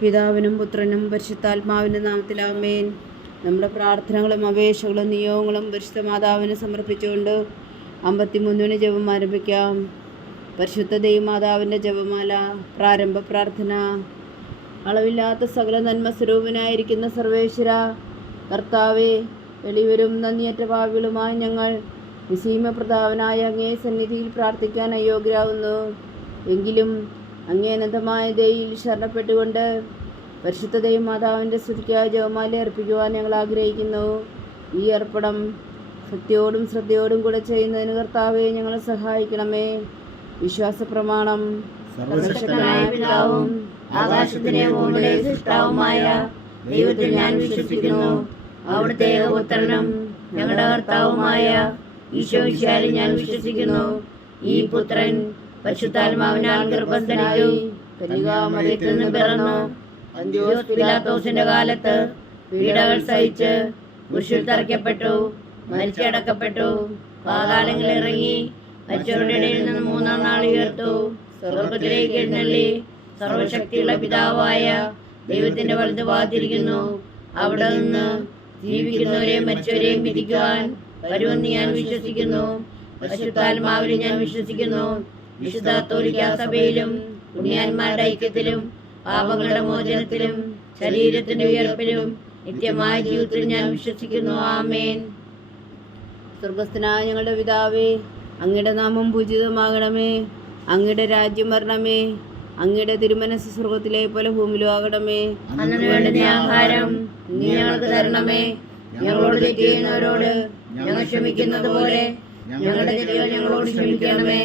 പിതാവിനും പുത്രനും പരിശുദ്ധാത്മാവിൻ്റെ നാമത്തിൽ ആമേൻ. നമ്മുടെ പ്രാർത്ഥനകളും അപേക്ഷകളും നിയോഗങ്ങളും പരിശുദ്ധ മാതാവിന് സമർപ്പിച്ചുകൊണ്ട് 53 ജപം ആരംഭിക്കാം. പരിശുദ്ധ ദൈവമാതാവിൻ്റെ ജപമാല. പ്രാരംഭ പ്രാർത്ഥന. അളവില്ലാത്ത സകല നന്മ സ്വരൂപനായിരിക്കുന്ന സർവേശ്വര കർത്താവെ, എളിവരും നന്ദിയറ്റ പാപികളുമായ ഞങ്ങൾ നിസീമപ്രതാപനായ അങ്ങേ സന്നിധിയിൽ പ്രാർത്ഥിക്കാൻ അയോഗ്യരാകുന്നു. എങ്കിലും അങ്ങേ അനന്തമായ ദയയിൽ ശരണപ്പെട്ടുകൊണ്ട് പരിശുദ്ധ ദൈവമാതാവിൻ്റെ സ്തുതിക്കായ ജപമാല അർപ്പിക്കുവാൻ ഞങ്ങൾ ആഗ്രഹിക്കുന്നു. ഈ അർപ്പണം ഭക്തിയോടും ശ്രദ്ധയോടും കൂടെ ചെയ്യുന്നതിന് കർത്താവെ ഞങ്ങളെ സഹായിക്കണമേ. വിശ്വാസ പ്രമാണം. സർവശക്തനായ പിതാവും ആകാശത്തിലെ ഭൂമിയുടെ സൃഷ്ടാവുമായ ദൈവത്തിൽ ഞാൻ വിശ്വസിക്കുന്നു. അവിടുത്തെ ഏകപുത്രനും ഞങ്ങളുടെ കർത്താവുമായ ഈശോമിശിഹായിൽ ഞാൻ വിശ്വസിക്കുന്നു. ഈ പുത്രൻ പരിശുദ്ധാത്മാവിനാൽ ഗർഭം ധരിച്ചു, കന്യകാമറിയത്തിൽ നിന്ന് പിറന്നു, പന്തിയോസ് പിലാത്തോസിന്റെ കാലത്ത് പീഡകൾ സഹിച്ച് കുരിശിൽ തറയ്ക്കപ്പെട്ടു, മരിച്ചടക്കപ്പെട്ടു, പാതാളങ്ങളിൽ ഇറങ്ങി, മരിച്ചവരുടെ ഇടയിൽ നിന്ന് 3-ാം നാൾ ഉയർത്തു, സ്വർഗത്തിലേക്ക് എഴുന്നള്ളി, സർവശക്തിയുള്ള പിതാവായ ദൈവത്തിന്റെ വലത്ത് ഭാഗത്തിരിക്കുന്നു. അവിടെ നിന്ന് ജീവിക്കുന്നവരെയും മരിച്ചവരെയും വിധിക്കുവാൻ വരുമെന്ന് ഞാൻ വിശ്വസിക്കുന്നു. പരിശുദ്ധാത്മാവിലും ഞാൻ വിശ്വസിക്കുന്നു. വിശുദ്ധ കത്തോലിക്കാ സഭയിലും പുണ്യാന്മാരുടെ ഐക്യത്തിലും പാപങ്ങളുടെ മോചനത്തിലും ശരീരത്തിന്റെ ഉയർപ്പിലും നിത്യമായ ജീവിതത്തിൽ ഞാൻ വിശ്വസിക്കുന്നു. ആമേൻ. സ്വർഗസ്ഥനായ ഞങ്ങളുടെ പിതാവേ, അങ്ങയുടെ നാമം പൂജിതമാകണമേ. അങ്ങയുടെ രാജ്യം വരണമേ. അങ്ങയുടെ തിരുമനസ് സ്വർഗത്തിലെ പോലെ ഭൂമിയിലും ആകണമേ. അന്നു വേണ്ടുന്ന ആഹാരം നീ ഞങ്ങൾക്ക് തരണമേ. ഞങ്ങളോട് തെറ്റ് ചെയ്യുന്നവരോട് ഞങ്ങൾ ക്ഷമിക്കുന്നത് പോലെ ഞങ്ങളുടെ തെറ്റുകൾ ഞങ്ങളോട് ക്ഷമിക്കണമേ.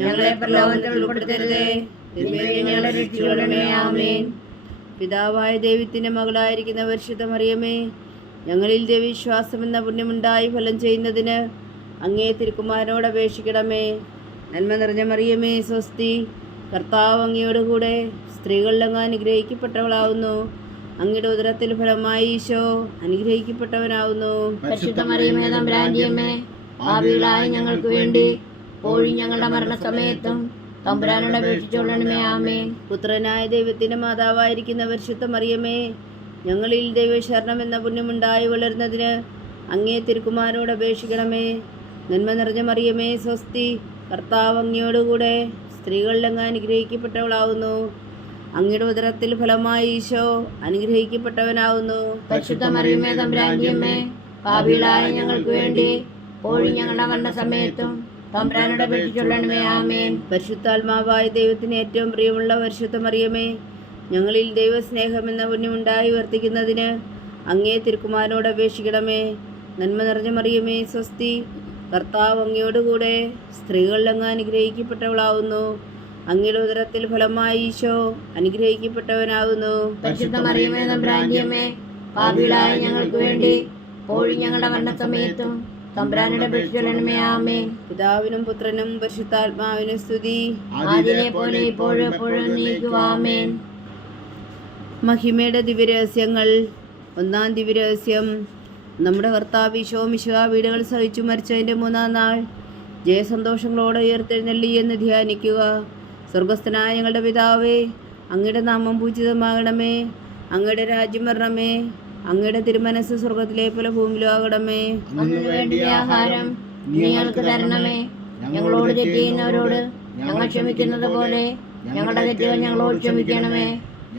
ഞങ്ങളെ പ്രലോഭനത്തിൽ ഉൾപ്പെടുത്തരുതേ, തിന്മയിൽ ഞങ്ങളെ രക്ഷിക്കണമേ. ആമേൻ. പിതാവായ ദൈവത്തിൻ്റെ മകളായിരിക്കുന്ന പരിശുദ്ധ മറിയമേ, ഞങ്ങളിൽ ദൈവവിശ്വാസം എന്ന പുണ്യമുണ്ടായി ഫലം ചെയ്യുന്നതിന് അങ്ങേ തിരുക്കുമാരനോട് അപേക്ഷിക്കണമേ. നന്മ നിറഞ്ഞ മറിയമേ, സ്വസ്തി. കർത്താവ് അങ്ങയോടുകൂടെ സ്ത്രീകളിൽ അങ്ങ് അനുഗ്രഹിക്കപ്പെട്ടവളാവുന്നു. അങ്ങയുടെ ഉദരത്തിൽ ഫലമായി ഈശോ അനുഗ്രഹിക്കപ്പെട്ടവനാവുന്നു. പരിശുദ്ധ മറിയമേ, തമ്പുരാന്റെ അമ്മേ, പാപികളായ ഞങ്ങൾക്ക് വേണ്ടി ഇപ്പോഴും ഞങ്ങളുടെ മരണസമയത്തും തമ്പുരാനോട് അപേക്ഷിച്ചുകൊള്ളണമേ. ആമേൻ. പുത്രനായ ദൈവത്തിൻ്റെ മാതാവായിരിക്കുന്ന പരിശുദ്ധ മറിയമേ, ഞങ്ങളിൽ ദൈവശരണം എന്ന പുണ്യമുണ്ടായി വളരുന്നതിന് അങ്ങേ തിരുക്കുമാരനോട് അപേക്ഷിക്കണമേ. നന്മ നിറഞ്ഞ മറിയമേ, സ്വസ്തി. കർത്താവ് അങ്ങയോടുകൂടെ സ്ത്രീകളിൽ അങ്ങ് അനുഗ്രഹിക്കപ്പെട്ടവളാവുന്നു. അങ്ങയുടെ ഉദരത്തിൽ ഫലമായി ഈശോ അനുഗ്രഹിക്കപ്പെട്ടവനാവുന്നു. പരിശുദ്ധ മറിയമേ, തമ്പുരാന്റെ അമ്മേ, പാപികളായ ഞങ്ങൾക്ക് വേണ്ടി ഇപ്പോഴും ഞങ്ങളുടെ മരണസമയത്തും തമ്പുരാനോട് അപേക്ഷിച്ചുകൊള്ളണമേ. ആമേൻ. പരിശുദ്ധാത്മാവായ ദൈവത്തിന് ഏറ്റവും പ്രിയമുള്ള പരിശുദ്ധ മറിയമേ, ഞങ്ങളിൽ ദൈവസ്നേഹം എന്ന പുണ്യമുണ്ടായി വർത്തിക്കുന്നതിന് അങ്ങേ തിരുക്കുമാരനോട് അപേക്ഷിക്കണമേ. നന്മ നിറഞ്ഞ മറിയമേ, സ്വസ്തി. കർത്താവ് അങ്ങയോടുകൂടെ സ്ത്രീകളിൽ അങ്ങ് അനുഗ്രഹിക്കപ്പെട്ടവളാവുന്നു. അങ്ങയുടെ ഉദരത്തിൽ ഫലമായി ഈശോ അനുഗ്രഹിക്കപ്പെട്ടവനാകുന്നു. പരിശുദ്ധ മറിയമേ, തമ്പുരാന്റെ അമ്മേ, പാപികളായ ഞങ്ങൾക്ക് വേണ്ടി ഇപ്പോഴും ഞങ്ങളുടെ മരണസമയത്തും തമ്പുരാനോട് അപേക്ഷിച്ചുകൊള്ളണമേ. ആമേൻ. പിതാവിനും പുത്രനും പരിശുദ്ധാത്മാവിനും സ്തുതി. ആദിയിലെ പോലെ ഇപ്പോഴും എപ്പോഴും എന്നേക്കും. ആമേൻ. മഹിമയുടെ ദിവ്യരഹസ്യങ്ങൾ. 1-ാം ദിവ്യരഹസ്യം. നമ്മുടെ കർത്താവ് ഈശോ മിശിഹാ പീഡകൾ സഹിച്ചു മരിച്ചതിൻ്റെ 3-ാം നാൾ ജയസന്തോഷങ്ങളോടെ ഉയർത്തെഴുന്നള്ളി എന്ന് ധ്യാനിക്കുക. സ്വർഗസ്ഥനായ ഞങ്ങളുടെ പിതാവേ, അങ്ങയുടെ നാമം പൂജിതമാകണമേ. അങ്ങയുടെ രാജ്യം വരണമേ. അങ്ങയുടെ തിരുമനസ് സ്വർഗത്തിലെ പോലെ ഭൂമിയിലും ആകണമേ. അന്നു വേണ്ടിയ ആഹാരം നീ ഞങ്ങൾക്ക് തരണമേ. ഞങ്ങളോട് തെറ്റ് ചെയ്യുന്നവരോട് ഞങ്ങൾ ക്ഷമിക്കുന്നത് പോലെ ഞങ്ങളുടെ തെറ്റുകൾ ഞങ്ങളോട് ക്ഷമിക്കണമേ.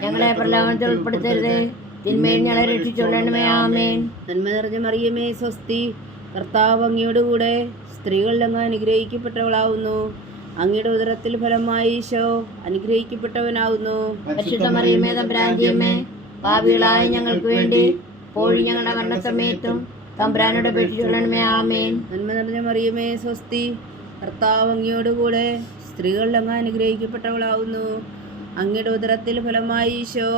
ഞങ്ങളെ പ്രലോഭനത്തിൽ ഉൾപ്പെടുത്തരുതേ, തിന്മയിൽ ഞങ്ങളെ രക്ഷിച്ചുകൊള്ളണമേ. ആമേൻ. നന്മ നിറഞ്ഞ മറിയമേ, സ്വസ്തി. കർത്താവ് അങ്ങയോടുകൂടെ സ്ത്രീകളിൽ അങ്ങ് അനുഗ്രഹിക്കപ്പെട്ടവളാവുന്നു. അങ്ങയുടെ ഉദരത്തിൽ ഫലമായി ഈശോ അനുഗ്രഹിക്കപ്പെട്ടവനാവുന്നു. പരിശുദ്ധ മറിയമേ, തമ്പുരാന്റെ അമ്മേ, പാപികളായ ഞങ്ങൾക്ക് വേണ്ടി ഇപ്പോഴും ഞങ്ങളുടെ മരണസമയത്തും തമ്പുരാനോട് അപേക്ഷിച്ചുകൊള്ളണമേ. ആമേൻ. നന്മ നിറഞ്ഞ മറിയമേ, സ്വസ്തി. കർത്താവ് അങ്ങയോടുകൂടെ സ്ത്രീകളിൽ അങ്ങ് അനുഗ്രഹിക്കപ്പെട്ടവളാവുന്നു. അങ്ങയുടെ ഉദരത്തിൽ ഫലമായി ഈശോ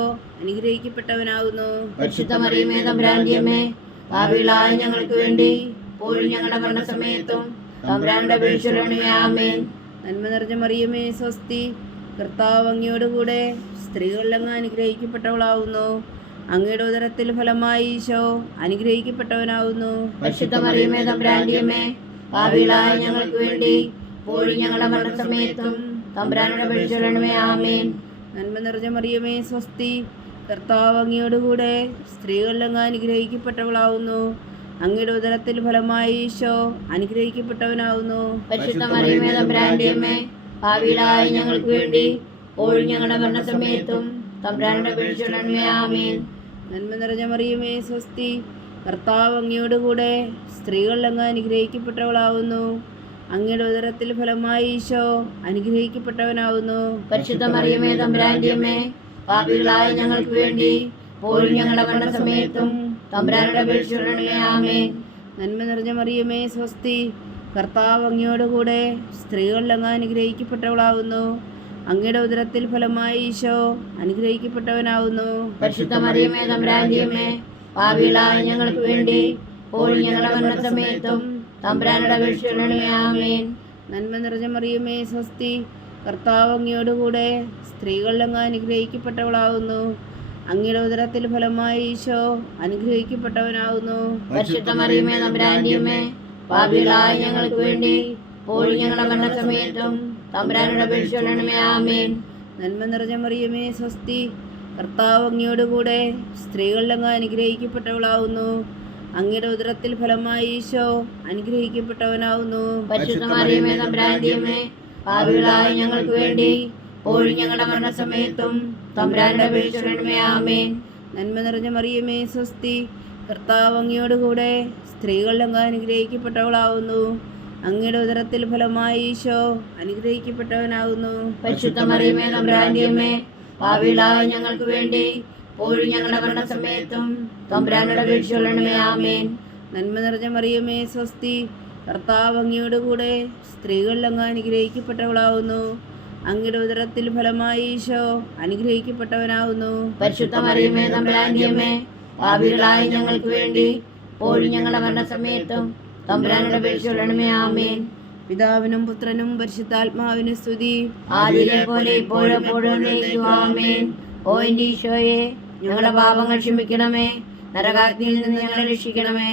അനുഗ്രഹിക്കപ്പെട്ടവനാകുന്നു. പരിശുദ്ധ മറിയമേ, തമ്പുരാന്റെ അമ്മേ, പാപികളായ ഞങ്ങൾക്ക് വേണ്ടി ഇപ്പോഴും ഞങ്ങളുടെ മരണസമയത്തും തമ്പുരാനോട് അപേക്ഷിച്ചുകൊള്ളണമേ. ആമേൻ. നന്മ നിറഞ്ഞ മറിയമേ, സ്വസ്തി. കർത്താവ് അങ്ങയോടുകൂടെ സ്ത്രീകളിൽ അങ്ങ് അനുഗ്രഹിക്കപ്പെട്ടവളാവുന്നു. അങ്ങയുടെ ഉദരത്തിൽ ഫലമായി ഈശോ അനുഗ്രഹിക്കപ്പെട്ടവനാവുന്നു. പരിശുദ്ധ മറിയമേ, തമ്പുരാന്റെ അമ്മേ, പാപികളായ ഞങ്ങൾക്ക് വേണ്ടി ഇപ്പോഴും ഞങ്ങളുടെ മരണസമയത്തും തമ്പുരാനോട് അപേക്ഷിച്ചുകൊള്ളണമേ. ആമേൻ. നന്മ നിറഞ്ഞ മറിയമേ, സ്വസ്തി. കർത്താവ് അങ്ങയോടുകൂടെ സ്ത്രീകളിൽ അങ്ങ് അനുഗ്രഹിക്കപ്പെട്ടവളാവുന്നു. അങ്ങയുടെ ഉദരത്തിൽ ഫലമായി ഈശോ അനുഗ്രഹിക്കപ്പെട്ടവനാവുന്നു. പരിശുദ്ധ മറിയമേ തമ്പുരാന്റെ അമ്മേ, പാപികളായ ഞങ്ങൾക്ക് വേണ്ടി ഇപ്പോഴും ഞങ്ങളുടെ മരണസമയത്തും തമ്പുരാനോട് അപേക്ഷിച്ചുകൊള്ളണമേ. ആമേൻ. നന്മ നിറഞ്ഞ മറിയമേ സ്വസ്തി, കർത്താവ് അങ്ങയോടുകൂടെ സ്ത്രീകളിൽ അങ്ങ് അനുഗ്രഹിക്കപ്പെട്ടവളാവുന്നു. അങ്ങയുടെ ഉദരത്തിൽ ഫലമായി ഈശോ അനുഗ്രഹിക്കപ്പെട്ടവനാവുന്നു. പരിശുദ്ധ മറിയമേ തമ്പുരാന്റെ അമ്മേ, പാപികളായ ഞങ്ങൾക്ക് വേണ്ടി ഇപ്പോഴും ഞങ്ങളുടെ മരണസമയത്തും തമ്പുരാനോട് അപേക്ഷിച്ചുകൊള്ളണമേ. ആമേൻ. നന്മ നിറഞ്ഞ മറിയമേ സ്വസ്തി, കർത്താവ് അങ്ങയോടുകൂടെ സ്ത്രീകളിൽ അങ്ങ് അനുഗ്രഹിക്കപ്പെട്ടവളാവുന്നു. അങ്ങയുടെ ഉദരത്തിൽ ഫലമായി ഈശോ അനുഗ്രഹിക്കപ്പെട്ടവനാവുന്നു. പരിശുദ്ധ മറിയമേ തമ്പുരാന്റെ അമ്മേ, പാപികളായ ഞങ്ങൾക്ക് വേണ്ടി ഇപ്പോഴും ഞങ്ങളുടെ മരണസമയത്തും തമ്പുരാനോട് അപേക്ഷിച്ചുകൊള്ളണമേ. ആമേൻ. നന്മ നിറഞ്ഞ മറിയമേ സ്വസ്തി, കർത്താവ് അങ്ങയോടുകൂടെ സ്ത്രീകളിൽ അങ്ങ് അനുഗ്രഹിക്കപ്പെട്ടവളാവുന്നു. അങ്ങയുടെ ഉദരത്തിൽ ഫലമായി ഈശോ അനുഗ്രഹിക്കപ്പെട്ടവനാവുന്നു. പരിശുദ്ധ മറിയമേ തമ്പുരാന്റെ അമ്മേ, പാപികളായ ഞങ്ങൾക്ക് വേണ്ടി ഇപ്പോഴും ഞങ്ങളുടെ മരണസമയത്തും തമ്പുരാനോട് അപേക്ഷിച്ചുകൊള്ളണമേ. ആമേൻ. നന്മ നിറഞ്ഞ മറിയമേ സ്വസ്തി, കർത്താവ് അങ്ങയോടുകൂടെ സ്ത്രീകളിൽ അങ്ങ് അനുഗ്രഹിക്കപ്പെട്ടവളാവുന്നു. അങ്ങയുടെ ഉദരത്തിൽ ഫലമായി ഈശോ അനുഗ്രഹിക്കപ്പെട്ടവനാവുന്നു. പരിശുദ്ധ മറിയമേ തമ്പുരാന്റെ അമ്മേ, പാപികളായ ഞങ്ങൾക്ക് വേണ്ടി ഇപ്പോഴും ഞങ്ങളുടെ മരണസമയത്തും തമ്പുരാനോട് അപേക്ഷിച്ചുകൊള്ളണമേ. ആമേൻ. നന്മ നിറഞ്ഞ മറിയമേ സ്വസ്തി, കർത്താവ് അങ്ങയോടുകൂടെ സ്ത്രീകളിൽ അങ്ങ് അനുഗ്രഹിക്കപ്പെട്ടവളാവുന്നു. അങ്ങയുടെ ഉദരത്തിൽ ഫലമായി ഈശോ അനുഗ്രഹിക്കപ്പെട്ടവനാവുന്നു. പരിശുദ്ധ മറിയമേ തമ്പുരാന്റെ അമ്മേ, പാപികളായ ഞങ്ങൾക്ക് വേണ്ടി ഇപ്പോഴും ഞങ്ങളുടെ മരണസമയത്തും തമ്പുരാനോട് അപേക്ഷിച്ചുകൊള്ളണമേ. ആമേൻ. നന്മ നിറഞ്ഞ മറിയമേ സ്വസ്തി, കർത്താവ് അങ്ങയോടുകൂടെ സ്ത്രീകളിൽ അങ്ങ് അനുഗ്രഹിക്കപ്പെട്ടവളാവുന്നു. അങ്ങയുടെ ഉദരത്തിൽ ഫലമായി ഈശോ അനുഗ്രഹിക്കപ്പെട്ടവനാവുന്നു. പരിശുദ്ധ മറിയമേ തമ്പുരാന്റെ അമ്മേ, പാപികളായ ഞങ്ങൾക്ക് വേണ്ടി ഇപ്പോഴും ഞങ്ങളുടെ മരണസമയത്തും തമ്പുരാനോട് അപേക്ഷിച്ചുകൊള്ളണമേ. ആമേൻ. പിതാവിനും പുത്രനും പരിശുദ്ധാത്മാവിനും സ്തുതി. ആദിയിലെ പോലെ ഇപ്പോഴും എപ്പോഴും എന്നേക്കും. ആമേൻ. ഓ എൻ്റെ ഈശോയെ, ഞങ്ങളുടെ പാപങ്ങൾ ക്ഷമിക്കണമേ, നരകാഗ്നിയിൽ നിന്ന് ഞങ്ങളെ രക്ഷിക്കണമേ.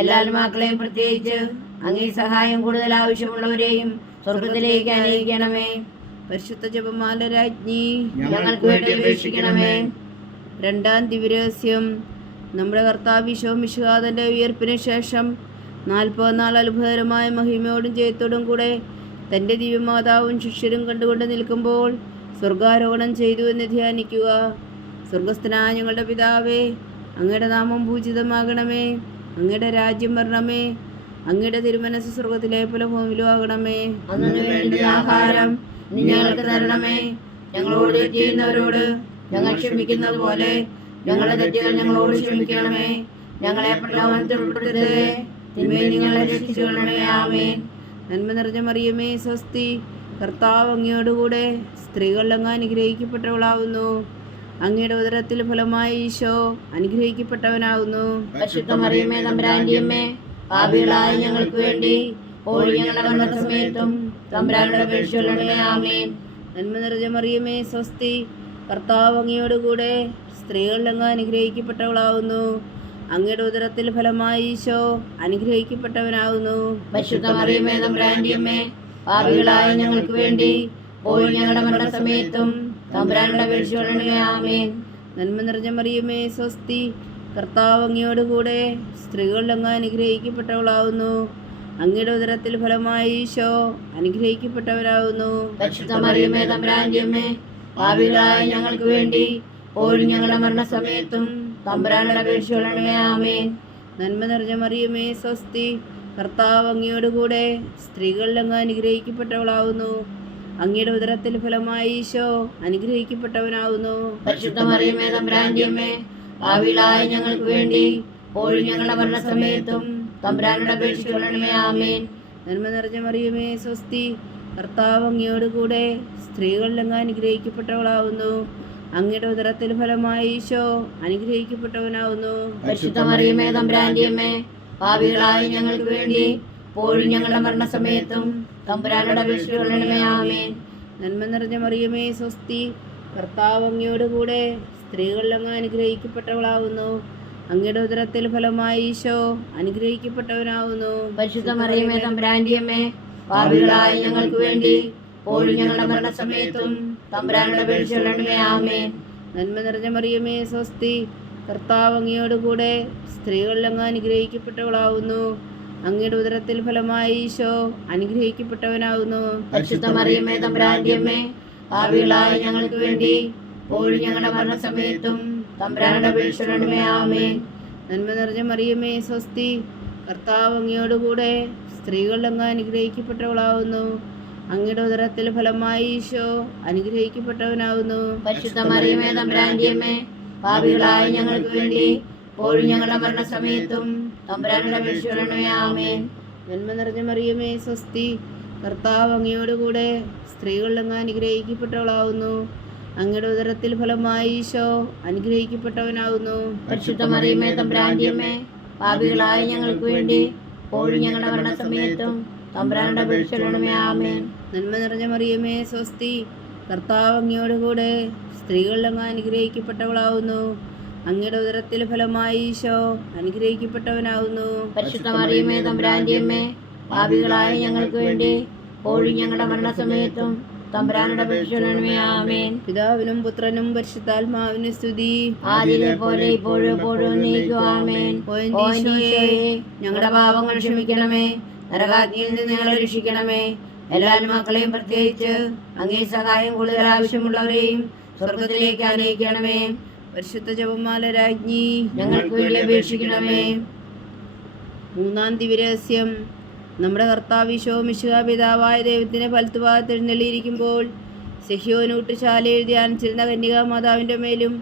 എല്ലാ ആത്മാക്കളെയും പ്രത്യേകിച്ച് അങ്ങേ സഹായം കൂടുതൽ ആവശ്യമുള്ളവരെയും സ്വർഗത്തിലേക്ക് അനുഗ്രഹിക്കണമേ. പരിശുദ്ധ ജപമാല രാജ്ഞി, ഞങ്ങൾക്ക് വേണ്ടി അപേക്ഷിക്കണമേ. രണ്ടാം ദിവ്യരഹസ്യം. നമ്മുടെ കർത്താവ് ഈശോ മിശിഹാ തൻ്റെ ഉയർപ്പിന് ശേഷം 40 നാൾ അത്ഭുതകരമായ മഹിമയോടും ജയത്തോടും കൂടെ തൻ്റെ ദിവ്യമാതാവും ശിഷ്യരും കണ്ടുകൊണ്ട് നിൽക്കുമ്പോൾ സ്വർഗാരോഹണം ചെയ്തു എന്ന് ധ്യാനിക്കുക. സ്വർഗസ്ഥനായ ഞങ്ങളുടെ പിതാവേ, അങ്ങയുടെ നാമം പൂജിതമാകണമേ. അങ്ങയുടെ രാജ്യം വരണമേ. അങ്ങയുടെ തിരുമനസ് സ്വർഗത്തിലെ പോലെ ഭൂമിയിലും ആകണമേ. അന്നു വേണ്ട ആഹാരം നീ ഞങ്ങൾക്ക് തരണമേ. ഞങ്ങളോട് തെറ്റ് ചെയ്യുന്നവരോട് ഞങ്ങൾ ക്ഷമിക്കുന്നത് പോലെ ഞങ്ങളുടെ തെറ്റുകൾ ഞങ്ങളോട് ക്ഷമിക്കണമേ. ഞങ്ങളെ പ്രലോഭനത്തിൽ ഉൾപ്പെടുത്തരുതേ, തിന്മയിൽ ഞങ്ങളെ രക്ഷിച്ചുകൊള്ളണമേ. ആമേൻ. നന്മ നിറഞ്ഞ മറിയമേ സ്വസ്തി, കർത്താവ് അങ്ങയോടുകൂടെ സ്ത്രീകളിൽ അങ്ങ് അനുഗ്രഹിക്കപ്പെട്ടവളാവുന്നു. അങ്ങയുടെ ഉദരത്തിൽ ഫലമായി ഈശോ അനുഗ്രഹിക്കപ്പെട്ടവനാവുന്നു. പരിശുദ്ധ മറിയമേ തമ്പുരാന്റെ അമ്മേ, പാപികളായ ഞങ്ങൾക്ക് വേണ്ടി ഇപ്പോഴും ഞങ്ങളുടെ മരണസമയത്തും തമ്പുരാനോട് അപേക്ഷിച്ചുകൊള്ളണമേ. ആമേൻ. നന്മ നിറഞ്ഞ മറിയമേ സ്വസ്തി, കർത്താവ് അങ്ങയോടുകൂടെ സ്ത്രീകളിൽ അങ്ങ് അനുഗ്രഹിക്കപ്പെട്ടവളാവുന്നു. അങ്ങയുടെ ഉദരത്തിൽ ഫലമായി ഈശോ അനുഗ്രഹിക്കപ്പെട്ടവനാവുന്നു. പരിശുദ്ധ മറിയമേ തമ്പുരാന്റെ അമ്മേ, പാപികളായ ഞങ്ങൾക്ക് വേണ്ടി ഇപ്പോഴും ഞങ്ങളുടെ മരണസമയത്തും തമ്പുരാനോട് അപേക്ഷിച്ചുകൊള്ളണമേ. ആമേൻ. നന്മ നിറഞ്ഞ മറിയമേ സ്വസ്തി, കർത്താവ് അങ്ങയോടുകൂടെ സ്ത്രീകളിൽ അങ്ങ് അനുഗ്രഹിക്കപ്പെട്ടവളാവുന്നു. അങ്ങയുടെ ഉദരത്തിൽ ഫലമായി ഈശോ അനുഗ്രഹിക്കപ്പെട്ടവനാവുന്നു. പരിശുദ്ധ മറിയമേ തമ്പുരാന്റെ അമ്മേ, പാപികളായ ഞങ്ങൾക്ക് വേണ്ടി ഇപ്പോഴും ഞങ്ങളുടെ മരണസമയത്തും തമ്പുരാനോട് അപേക്ഷിച്ചുകൊള്ളണമേ. ആമേൻ. നന്മ നിറഞ്ഞ മറിയമേ സ്വസ്തി, കർത്താവ് അങ്ങയോടുകൂടെ സ്ത്രീകളിൽ അങ്ങ് അനുഗ്രഹിക്കപ്പെട്ടവളാവുന്നു. അങ്ങയുടെ ഉദരത്തിൽ ഫലമായി ഈശോ അനുഗ്രഹിക്കപ്പെട്ടവനാവുന്നു. പരിശുദ്ധ മറിയമേ തമ്പുരാന്റെ അമ്മേ, പാപികളായ ഞങ്ങൾക്ക് വേണ്ടി ഇപ്പോഴും ഞങ്ങളുടെ മരണസമയത്തും തമ്പുരാനോട് അപേക്ഷിച്ചുകൊള്ളണമേ. ആമേൻ. നന്മ നിറഞ്ഞ മറിയമേ സ്വസ്തി, കർത്താവ് അങ്ങയോടുകൂടെ സ്ത്രീകളിൽ അങ്ങ് അനുഗ്രഹിക്കപ്പെട്ടവളാവുന്നു. അങ്ങയുടെ ഉദരത്തിൽ ഫലമായി ഈശോ അനുഗ്രഹിക്കപ്പെട്ടവനാവുന്നു. പരിശുദ്ധ മറിയമേ തമ്പുരാന്റെ അമ്മേ, പാപികളായ ഞങ്ങൾക്ക് വേണ്ടി ഇപ്പോഴും ഞങ്ങളുടെ മരണസമയത്തും തമ്പുരാനോട് അപേക്ഷിച്ചുകൊള്ളണമേ. ആമേൻ. നന്മ നിറഞ്ഞ മറിയമേ സ്വസ്തി, കർത്താവ് അങ്ങയോടുകൂടെ സ്ത്രീകളിൽ അങ്ങ് അനുഗ്രഹിക്കപ്പെട്ടവളാവുന്നു. അങ്ങയുടെ ഉദരത്തിൽ ഫലമായി ഈശോ അനുഗ്രഹിക്കപ്പെട്ടവനാവുന്നു. പരിശുദ്ധ മറിയമേ തമ്പുരാന്റെ അമ്മേ, പാപികളായ ഞങ്ങൾക്ക് വേണ്ടി ഇപ്പോഴും ഞങ്ങളുടെ മരണസമയത്തും തമ്പുരാനോട് അപേക്ഷിച്ചുകൊള്ളണമേ. ആമേൻ. നന്മ നിറഞ്ഞ മറിയമേ സ്വസ്തി, കർത്താവ് അങ്ങയോടുകൂടെ സ്ത്രീകളിൽ അങ്ങ് അനുഗ്രഹിക്കപ്പെട്ടവളാവുന്നു. അങ്ങയുടെ ഉദരത്തിൽ ഫലമായി ഈശോ അനുഗ്രഹിക്കപ്പെട്ടവനാവുന്നു. പരിശുദ്ധ മറിയമേ തമ്പുരാന്റെ അമ്മേ, പാപികളായ ഞങ്ങൾക്ക് വേണ്ടി ഇപ്പോഴും ഞങ്ങളുടെ മരണസമയത്തും തമ്പുരാനോട് അപേക്ഷിക്കണമേ. ആമേൻ. നന്മ നിറഞ്ഞ മറിയമേ സ്വസ്തി, കർത്താവ് അങ്ങയോടുകൂടെ സ്ത്രീകളിൽ അങ്ങ് അനുഗ്രഹിക്കപ്പെട്ടവളാവുന്നു. അങ്ങയുടെ ഉദരത്തിൽ ഫലമായി ഈശോ അനുഗ്രഹിക്കപ്പെട്ടവനാവുന്നു. പരിശുദ്ധ മറിയമേ തമ്പുരാന്റെ അമ്മേ, പാപികളായ ഞങ്ങൾക്ക് വേണ്ടി ഇപ്പോഴും ഞങ്ങളുടെ മരണസമയത്തും തമ്പുരാനോട് അപേക്ഷിക്കണമേ. ആമേൻ. നന്മ നിറഞ്ഞ മറിയമേ സ്വസ്തി, കർത്താവ് അങ്ങയോടുകൂടെ സ്ത്രീകളിൽ അങ്ങ് അനുഗ്രഹിക്കപ്പെട്ടവളാവുന്നു. അങ്ങയുടെ ഉദരത്തിൽ ഫലമായി ഈശോ അനുഗ്രഹിക്കപ്പെട്ടവനാവുന്നു. പരിശുദ്ധ മറിയമേ തമ്പുരാന്റെ അമ്മേ, പാപികളായ ഞങ്ങൾക്ക് വേണ്ടി ഇപ്പോഴും ഞങ്ങളുടെ മരണസമയത്തും തമ്പുരാനോട് അപേക്ഷിക്കണമേ. ആമേൻ. നന്മ നിറഞ്ഞ മറിയമേ സ്വസ്തി, കർത്താവ് അങ്ങയോടുകൂടെ സ്ത്രീകളിൽ അങ്ങ് അനുഗ്രഹിക്കപ്പെട്ടവളാവുന്നു. അങ്ങയുടെ ഉദരത്തിൽ ഫലമായി ഈശോ അനുഗ്രഹിക്കപ്പെട്ടവനാവുന്നു. പരിശുദ്ധ മറിയമേ തമ്പുരാന്റെ അമ്മേ, പാപികളായ ഞങ്ങൾക്ക് വേണ്ടി ഇപ്പോഴും ഞങ്ങളുടെ മരണസമയത്തും തമ്പുരാനോട് അപേക്ഷിക്കണമേ. ആമേൻ. പിതാവിനും പുത്രനും പരിശുദ്ധാത്മാവിനും സ്തുതി. ആദിയിലെ പോലെ ഇപ്പോഴും എപ്പോഴും എന്നേക്കും. ആമേൻ. ഓ എൻ്റെ ഈശോയേ, ഞങ്ങളുടെ പാപങ്ങൾ ക്ഷമിക്കണമേ, നരകാഗ്നിയിൽ നിന്ന് ഞങ്ങളെ രക്ഷിക്കണമേ. എല്ലാ ആത്മാക്കളെയും പ്രത്യേകിച്ച് അങ്ങേ സഹായം കൂടുതൽ ആവശ്യമുള്ളവരെയും സ്വർഗത്തിലേക്ക് ആനയിക്കണമേ. പരിശുദ്ധ ജപമാല രാജ്ഞി, ഞങ്ങൾക്ക് വേണ്ടി അപേക്ഷിക്കണമേ. മൂന്നാം ദിവ്യരഹസ്യം. നമ്മുടെ കർത്താവ് ഈശോ മിശിഹാ പിതാവായ ദൈവത്തിൻ്റെ വലത്തുഭാഗത്ത് എഴുന്നള്ളിയിരിക്കുമ്പോൾ സെഹ്യോനൂട്ടുശാലയിൽ ധ്യാനിച്ചിരുന്ന കന്യകാ മാതാവിൻ്റെ മേലും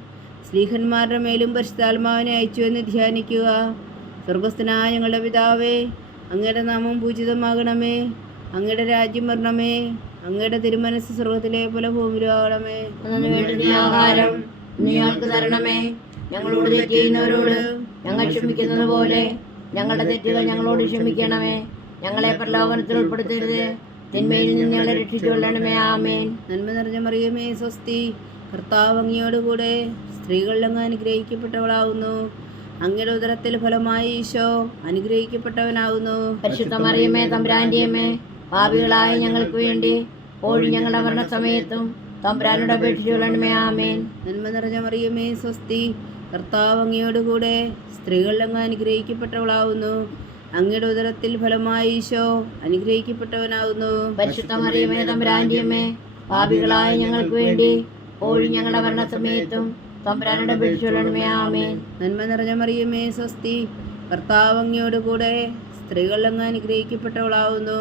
സ്ലീഹന്മാരുടെ മേലും പരിശുദ്ധാത്മാവിനെ അയച്ചു എന്ന് ധ്യാനിക്കുക. സ്വർഗസ്ഥനായ ഞങ്ങളുടെ പിതാവേ, അങ്ങയുടെ നാമം പൂജിതമാകണമേ. അങ്ങയുടെ രാജ്യം വരണമേ. അങ്ങയുടെ തിരുമനസ് സ്വർഗത്തിലെ പോലെ ഭൂമിയിലും ആകണമേ. അന്നു വേണ്ടുന്ന ആഹാരം ഞങ്ങൾക്ക് തരണമേ. ഞങ്ങളോട് തെറ്റ് ചെയ്യുന്നവരോട് ഞങ്ങൾ ക്ഷമിക്കുന്നത് പോലെ ഞങ്ങളുടെ തെറ്റുകൾ ഞങ്ങളോട് ക്ഷമിക്കണമേ. ഞങ്ങളെ പ്രലോഭനത്തിൽ ഉൾപ്പെടുത്തരുത്, തിന്മയിൽ നിന്ന് ഞങ്ങളെ രക്ഷിച്ചുകൊള്ളണമേ. ആമേൻ. നന്മ നിറഞ്ഞ മറിയമേ സ്വസ്തി, കർത്താവ് അങ്ങയോടുകൂടെ സ്ത്രീകളിൽ അങ്ങ് അനുഗ്രഹിക്കപ്പെട്ടവളാവുന്നു. അങ്ങയുടെ ഉദരത്തിൽ ഫലമായി ഈശോ അനുഗ്രഹിക്കപ്പെട്ടവനാവുന്നു. പരിശുദ്ധ മറിയമേ തമ്പുരാന്റെ അമ്മേ, പാപികളായ ഞങ്ങൾക്ക് വേണ്ടി ഇപ്പോഴും ഞങ്ങളുടെ മരണസമയത്തും തമ്പുരാനോട് അപേക്ഷിച്ചുകൊള്ളണമേ. ആമേൻ. നന്മ നിറഞ്ഞ മറിയമേ സ്വസ്തി, കർത്താവ് അങ്ങയോടുകൂടെ സ്ത്രീകളിൽ അങ്ങ് അനുഗ്രഹിക്കപ്പെട്ടവളാവുന്നു. അങ്ങയുടെ ഉദരത്തിൽ ഫലമായി ഈശോ അനുഗ്രഹിക്കപ്പെട്ടവനാവുന്നു. പരിശുദ്ധ മറിയമേ തമ്പുരാന്റെ അമ്മേ, പാപികളായ ഞങ്ങൾക്ക് വേണ്ടി ഇപ്പോഴും ഞങ്ങളുടെ മരണസമയത്തും തമ്പുരാനോട് അപേക്ഷിച്ചുകൊള്ളണമേ. ആമേൻ. നന്മ നിറഞ്ഞ മറിയമേ സ്വസ്തി, കർത്താവ് അങ്ങയോടുകൂടെ സ്ത്രീകളിൽ അങ്ങ് അനുഗ്രഹിക്കപ്പെട്ടവളാവുന്നു.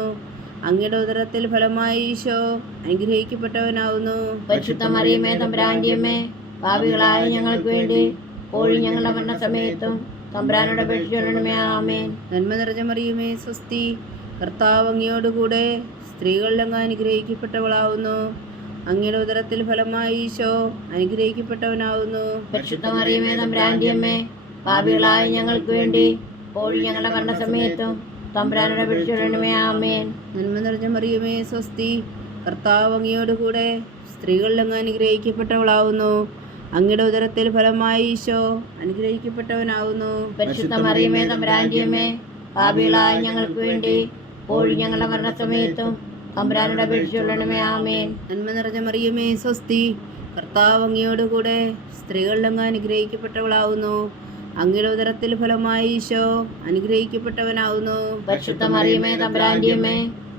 അങ്ങയുടെ ഉദരത്തിൽ ഫലമായി ഈശോ അനുഗ്രഹിക്കപ്പെട്ടവനാവുന്നു. പരിശുദ്ധ മറിയമേ തമ്പുരാന്റെ അമ്മേ, പാപികളായ ഞങ്ങൾക്ക് വേണ്ടി ഇപ്പോഴും ഞങ്ങളുടെ മരണസമയത്തും തമ്പുരാനോട് അപേക്ഷിച്ചുകൊള്ളണമേ. ആമേൻ. നന്മ നിറഞ്ഞ മറിയമേ സ്വസ്തി, കർത്താവ് അങ്ങയോടുകൂടെ സ്ത്രീകളിൽ അങ്ങ് അനുഗ്രഹിക്കപ്പെട്ടവളാവുന്നു. അങ്ങയുടെ ഉദരത്തിൽ ഫലമായി ഈശോ അനുഗ്രഹിക്കപ്പെട്ടവനാവുന്നു. പരിശുദ്ധ മറിയമേ തമ്പുരാന്റെ അമ്മേ, പാപികളായ ഞങ്ങൾക്ക് വേണ്ടി ഇപ്പോഴും ഞങ്ങളുടെ മരണസമയത്തും തമ്പുരാനോട് അപേക്ഷിച്ചുകൊള്ളണമേ. ആമേൻ. നന്മ നിറഞ്ഞ മറിയമേ സ്വസ്തി, കർത്താവ് അങ്ങയോടുകൂടെ സ്ത്രീകളിൽ അങ്ങ് അനുഗ്രഹിക്കപ്പെട്ടവളാവുന്നു. അങ്ങയുടെ ഉദരത്തിൽ ഫലമായി ഈശോ അനുഗ്രഹിക്കപ്പെട്ടവനാവുന്നു. പരിശുദ്ധ മറിയമേ തമ്പുരാന്റെ അമ്മേ, പാപികളായ ഞങ്ങൾക്ക് വേണ്ടി ഇപ്പോഴും ഞങ്ങളുടെ മരണസമയത്തും തമ്പുരാനോട് അപേക്ഷിച്ചുകൊള്ളണമേ. ആമേൻ. നന്മ നിറഞ്ഞ മറിയമേ സ്വസ്തി, കർത്താവ് അങ്ങയോടുകൂടെ സ്ത്രീകളിൽ അങ്ങ് അനുഗ്രഹിക്കപ്പെട്ടവളാവുന്നു. അങ്ങയുടെ ഉദരത്തിൽ ഫലമായി ഈശോ അനുഗ്രഹിക്കപ്പെട്ടവനാവുന്നു. പരിശുദ്ധ മറിയമേ തമ്പുരാന്റെ അമ്മേ,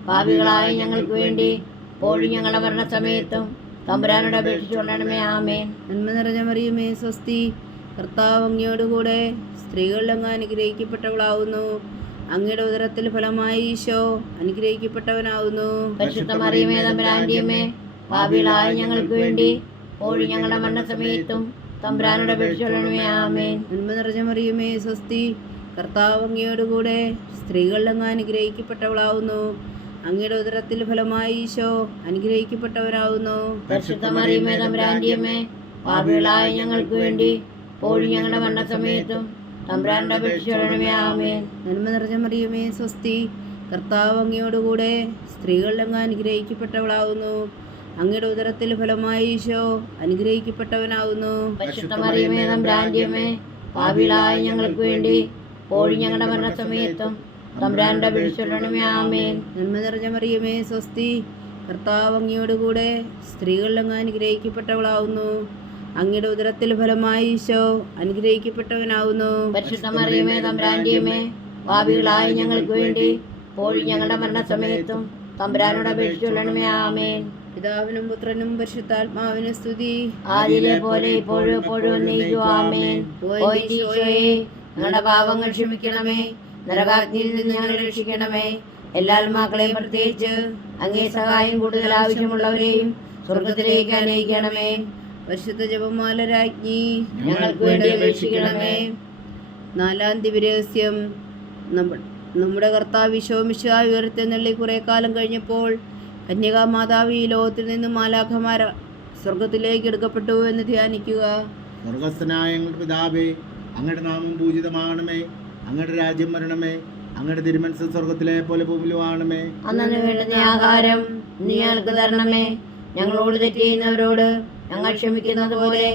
പാപികളായ ഞങ്ങൾക്ക് വേണ്ടി ഇപ്പോഴും ഞങ്ങളുടെ മരണസമയത്തും തമ്പുരാനോട് അപേക്ഷിച്ചുകൊള്ളണമേ. ആമേൻ. നന്മ നിറഞ്ഞ മറിയമേ സ്വസ്തി, കർത്താവ് അങ്ങയോടുകൂടെ സ്ത്രീകളിൽ അങ്ങ് അനുഗ്രഹിക്കപ്പെട്ടവളാവുന്നു. അങ്ങയുടെ ഉദരത്തിൽ ഫലമായി ഈശോ അനുഗ്രഹിക്കപ്പെട്ടവനാവുന്നു. പരിശുദ്ധ മറിയമേ തമ്പുരാന്റെ അമ്മേ, പാപികളായ ഞങ്ങൾക്ക് വേണ്ടി ഇപ്പോഴും ഞങ്ങളുടെ മരണസമയത്തും തമ്പുരാനോട് അപേക്ഷിച്ചുകൊള്ളണമേ. ആമേൻ. നന്മ നിറഞ്ഞ മറിയമേ സ്വസ്തി, കർത്താവ് അങ്ങയോടുകൂടെ സ്ത്രീകളിൽ അങ്ങ് അനുഗ്രഹിക്കപ്പെട്ടവളാവുന്നു. അങ്ങയുടെ ഉദരത്തിൽ ഫലമായി ഈശോ അനുഗ്രഹിക്കപ്പെട്ടവനാവുന്നു. പരിശുദ്ധ മറിയമേ തമ്പുരാന്റെ അമ്മേ, പാപികളായ ഞങ്ങൾക്ക് വേണ്ടി ഇപ്പോഴും ഞങ്ങളുടെ മരണസമയത്തും തമ്പുരാനോട് അപേക്ഷിച്ചുകൊള്ളണമേ. ആമേൻ. നന്മ നിറഞ്ഞ മറിയമേ സ്വസ്തി, കർത്താവ് അങ്ങയോടുകൂടെ സ്ത്രീകളിൽ അങ്ങ് അനുഗ്രഹിക്കപ്പെട്ടവളാവുന്നു. അങ്ങയുടെ ഉദരത്തിൽ ഫലമായി ഈശോ അനുഗ്രഹിക്കപ്പെട്ടവനാവുന്നു. പരിശുദ്ധ മറിയമേ തമ്പുരാന്റെ അമ്മേ, പാപികളായ ഞങ്ങൾക്ക് വേണ്ടി ഇപ്പോഴും ഞങ്ങളുടെ മരണസമയത്തും തമ്പുരാനോട് അപേക്ഷിച്ചുകൊള്ളണമേ. ആമേൻ. നന്മ നിറഞ്ഞ മറിയമേ സ്വസ്തി, കർത്താവ് അങ്ങയോടുകൂടെ സ്ത്രീകളിൽ അങ്ങ് അനുഗ്രഹിക്കപ്പെട്ടവളാവുന്നു. അങ്ങയുടെ ഉദരത്തിൽ ഫലമായി ഈശോ അനുഗ്രഹിക്കപ്പെട്ടവനാവുന്നു. പരിശുദ്ധ മറിയമേ തമ്പുരാന്റെ അമ്മേ, പാപികളായ ഞങ്ങൾക്ക് വേണ്ടി ഇപ്പോഴും ഞങ്ങളുടെ മരണസമയത്തും തമ്പുരാനോട് അപേക്ഷിച്ചുകൊള്ളണമേ. ആമേൻ. പിതാവിനും പുത്രനും പരിശുദ്ധാത്മാവിനും സ്തുതി. ആദിയിലെ പോലെ ഇപ്പോഴും എപ്പോഴും എന്നേക്കും. ആമേൻ. ഓ ഈശോയെ, ഞങ്ങളുടെ പാപങ്ങൾ ക്ഷമിക്കണമേ, നരകാഗ്നിയിൽ നിന്ന് ഞങ്ങളെ രക്ഷിക്കണമേ. എല്ലാ ആത്മാക്കളെയും പ്രത്യേകിച്ച് അങ്ങേ സഹായം കൂടുതൽ ആവശ്യമുള്ളവരെയും സ്വർഗത്തിലേക്ക് അനയിക്കണമേ. പരിശുദ്ധ ജപമാല രാജ്ഞി ഞങ്ങൾക്ക് വേണ്ടി അപേക്ഷിക്കണമേ. നാലാം ദിവ്യരഹസ്യം. നമ്മുടെ കർത്താവ് ഈശോ മിശിഹായി ഉയർത്തെഴുന്നള്ളി കുറെ കാലം കഴിഞ്ഞപ്പോൾ കന്യകാമാതാവ് ഈ ലോകത്തിൽ നിന്ന് മാലാഖമാർ സ്വർഗത്തിലേക്ക് എടുക്കപ്പെട്ടു എന്ന് ധ്യാനിക്കുക. സ്വർഗസ്ഥനായ ഞങ്ങളുടെ പിതാവേ, അങ്ങയുടെ നാമം പൂജിതമാകണമേ, അങ്ങയുടെ രാജ്യം വരണമേ, അങ്ങയുടെ തിരുമനസ് സ്വർഗത്തിലെ പോലെ ഭൂമിയിലുമാകണമേ. അന്നു വേണ്ടുന്ന ആഹാരം നീ ഞങ്ങൾക്ക് തരണമേ. ഞങ്ങളോട് തെറ്റ് ചെയ്യുന്നവരോട് ഞങ്ങൾ ക്ഷമിക്കുന്നത് പോലെ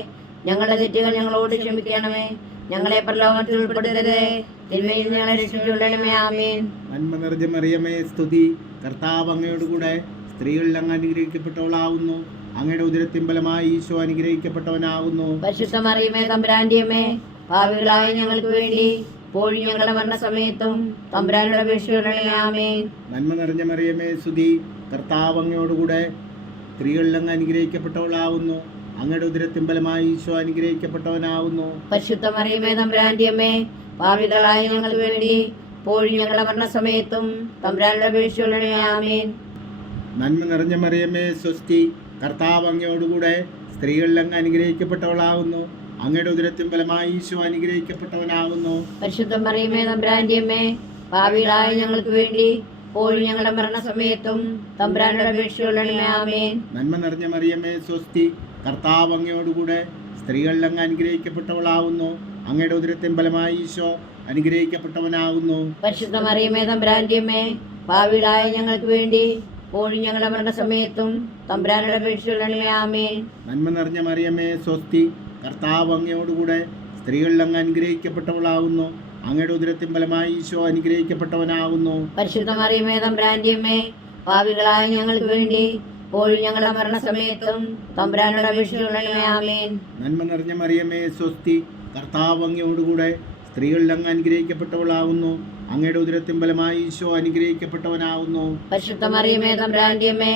ഞങ്ങളുടെ തെറ്റുകൾ ഞങ്ങളോട് ക്ഷമിക്കണമേ. ഞങ്ങളെ പ്രലോഭനത്തിൽ ഉൾപ്പെടുത്തരുതേ, തിന്മയിൽ ഞങ്ങളെ രക്ഷിച്ചുകൊള്ളണമേ. ആമേൻ. നന്മ നിറഞ്ഞ മറിയമേ, സ്തുതി. കർത്താവ് അങ്ങയോട് കൂടെ സ്ത്രീകളിൽ അങ്ങ് അനുഗ്രഹിക്കപ്പെട്ടവളാവുന്നു. അങ്ങയുടെ ഉദരത്തിൻ ഫലമായി ഈശോ അനുഗ്രഹിക്കപ്പെട്ടവനാവുന്നു. പരിശുദ്ധ മറിയമേ തമ്പുരാന്റെ അമ്മേ, പാപികളായ ഞങ്ങൾക്ക് വേണ്ടി ഇപ്പോഴും ഞങ്ങളുടെ മരണസമയത്തും തമ്പുരാനോട് അപേക്ഷിച്ചുകൊള്ളണമേ. ആമേൻ. നന്മ നിറഞ്ഞ മറിയമേ, സ്തുതി. കർത്താവ് അങ്ങയോട് കൂടെ സ്ത്രീകളിൽ അങ്ങ് അനുഗ്രഹിക്കപ്പെട്ടവളാവുന്നു. അങ്ങയുടെ ഉദരത്തിൻ ഫലമായി ഈശോ അനുഗ്രഹിക്കപ്പെട്ടവനാവുന്നു. പരിശുദ്ധ മറിയമേ തമ്പുരാന്റെ അമ്മേ, പാപികളായ ഞങ്ങൾക്ക് വേണ്ടി ഇപ്പോഴും ഞങ്ങളുടെ മരണസമയത്തും തമ്പുരാനോട് അപേക്ഷിച്ചുകൊള്ളണമേ. ആമേൻ. നന്മ നിറഞ്ഞ മറിയമേ, സ്വസ്തി. കർത്താവ് അങ്ങയോടുകൂടെ സ്ത്രീകളിൽ അങ്ങ് അനുഗ്രഹിക്കപ്പെട്ടവളാവുന്നു. അങ്ങയുടെ ഉദരത്തിൻ ഫലമായി ഈശോ അനുഗ്രഹിക്കപ്പെട്ടവനാകുന്നു. പരിശുദ്ധ മറിയമേ തമ്പുരാന്റെ അമ്മേ, പാപികളായ ഞങ്ങൾക്ക് വേണ്ടി ഇപ്പോഴും ഞങ്ങളുടെ മരണസമയത്തും തമ്പുരാനോട് അപേക്ഷിച്ചുകൊള്ളണമേ. ആമേൻ. നന്മ നിറഞ്ഞ മറിയമേ, സ്വസ്തി. കർത്താവ് അങ്ങയോടുകൂടെ സ്ത്രീകളിൽ അങ്ങ് അനുഗ്രഹിക്കപ്പെട്ടവളാവുന്നു. അങ്ങയുടെ ഉദരത്തിൻ ഫലമായി ഈശോ അനുഗ്രഹിക്കപ്പെട്ടവനാകുന്നു. പരിശുദ്ധ മറിയമേ തമ്പുരാന്റെ അമ്മേ, പാപികളായ ഞങ്ങൾക്ക് വേണ്ടി ഇപ്പോഴും ഞങ്ങളുടെ മരണസമയത്തും തമ്പുരാനോട് അപേക്ഷിച്ചുകൊള്ളണമേ. ആമേൻ. നന്മ നിറഞ്ഞ മറിയമേ, സ്വസ്തി. കർത്താവ് അങ്ങയോടുകൂടെ സ്ത്രീകളിൽ അങ്ങ് അനുഗ്രഹിക്കപ്പെട്ടവളാവുന്നു. അങ്ങയുടെ ഉദരത്തിൻ ഫലമായി ഈശോ അനുഗ്രഹിക്കപ്പെട്ടവനാകുന്നു. പരിശുദ്ധ മറിയമേ തമ്പുരാന്റെ അമ്മേ, പാപികളായ ഞങ്ങൾക്ക് വേണ്ടി ഇപ്പോഴും ഞങ്ങളുടെ മരണസമയത്തും തമ്പുരാനോട് അപേക്ഷിച്ചുകൊള്ളണമേ. ആമേൻ. നന്മ നിറഞ്ഞ മറിയമേ, സ്വസ്തി. കർത്താവ് അങ്ങയോടുകൂടെ സ്ത്രീകളിൽ അങ്ങ് അനുഗ്രഹിക്കപ്പെട്ടവളാവുന്നു. അങ്ങയുടെ ഉദരത്തിൻ ഫലമായി ഈശോ അനുഗ്രഹിക്കപ്പെട്ടവനാകുന്നു. പരിശുദ്ധ മറിയമേ തമ്പുരാന്റെ അമ്മേ,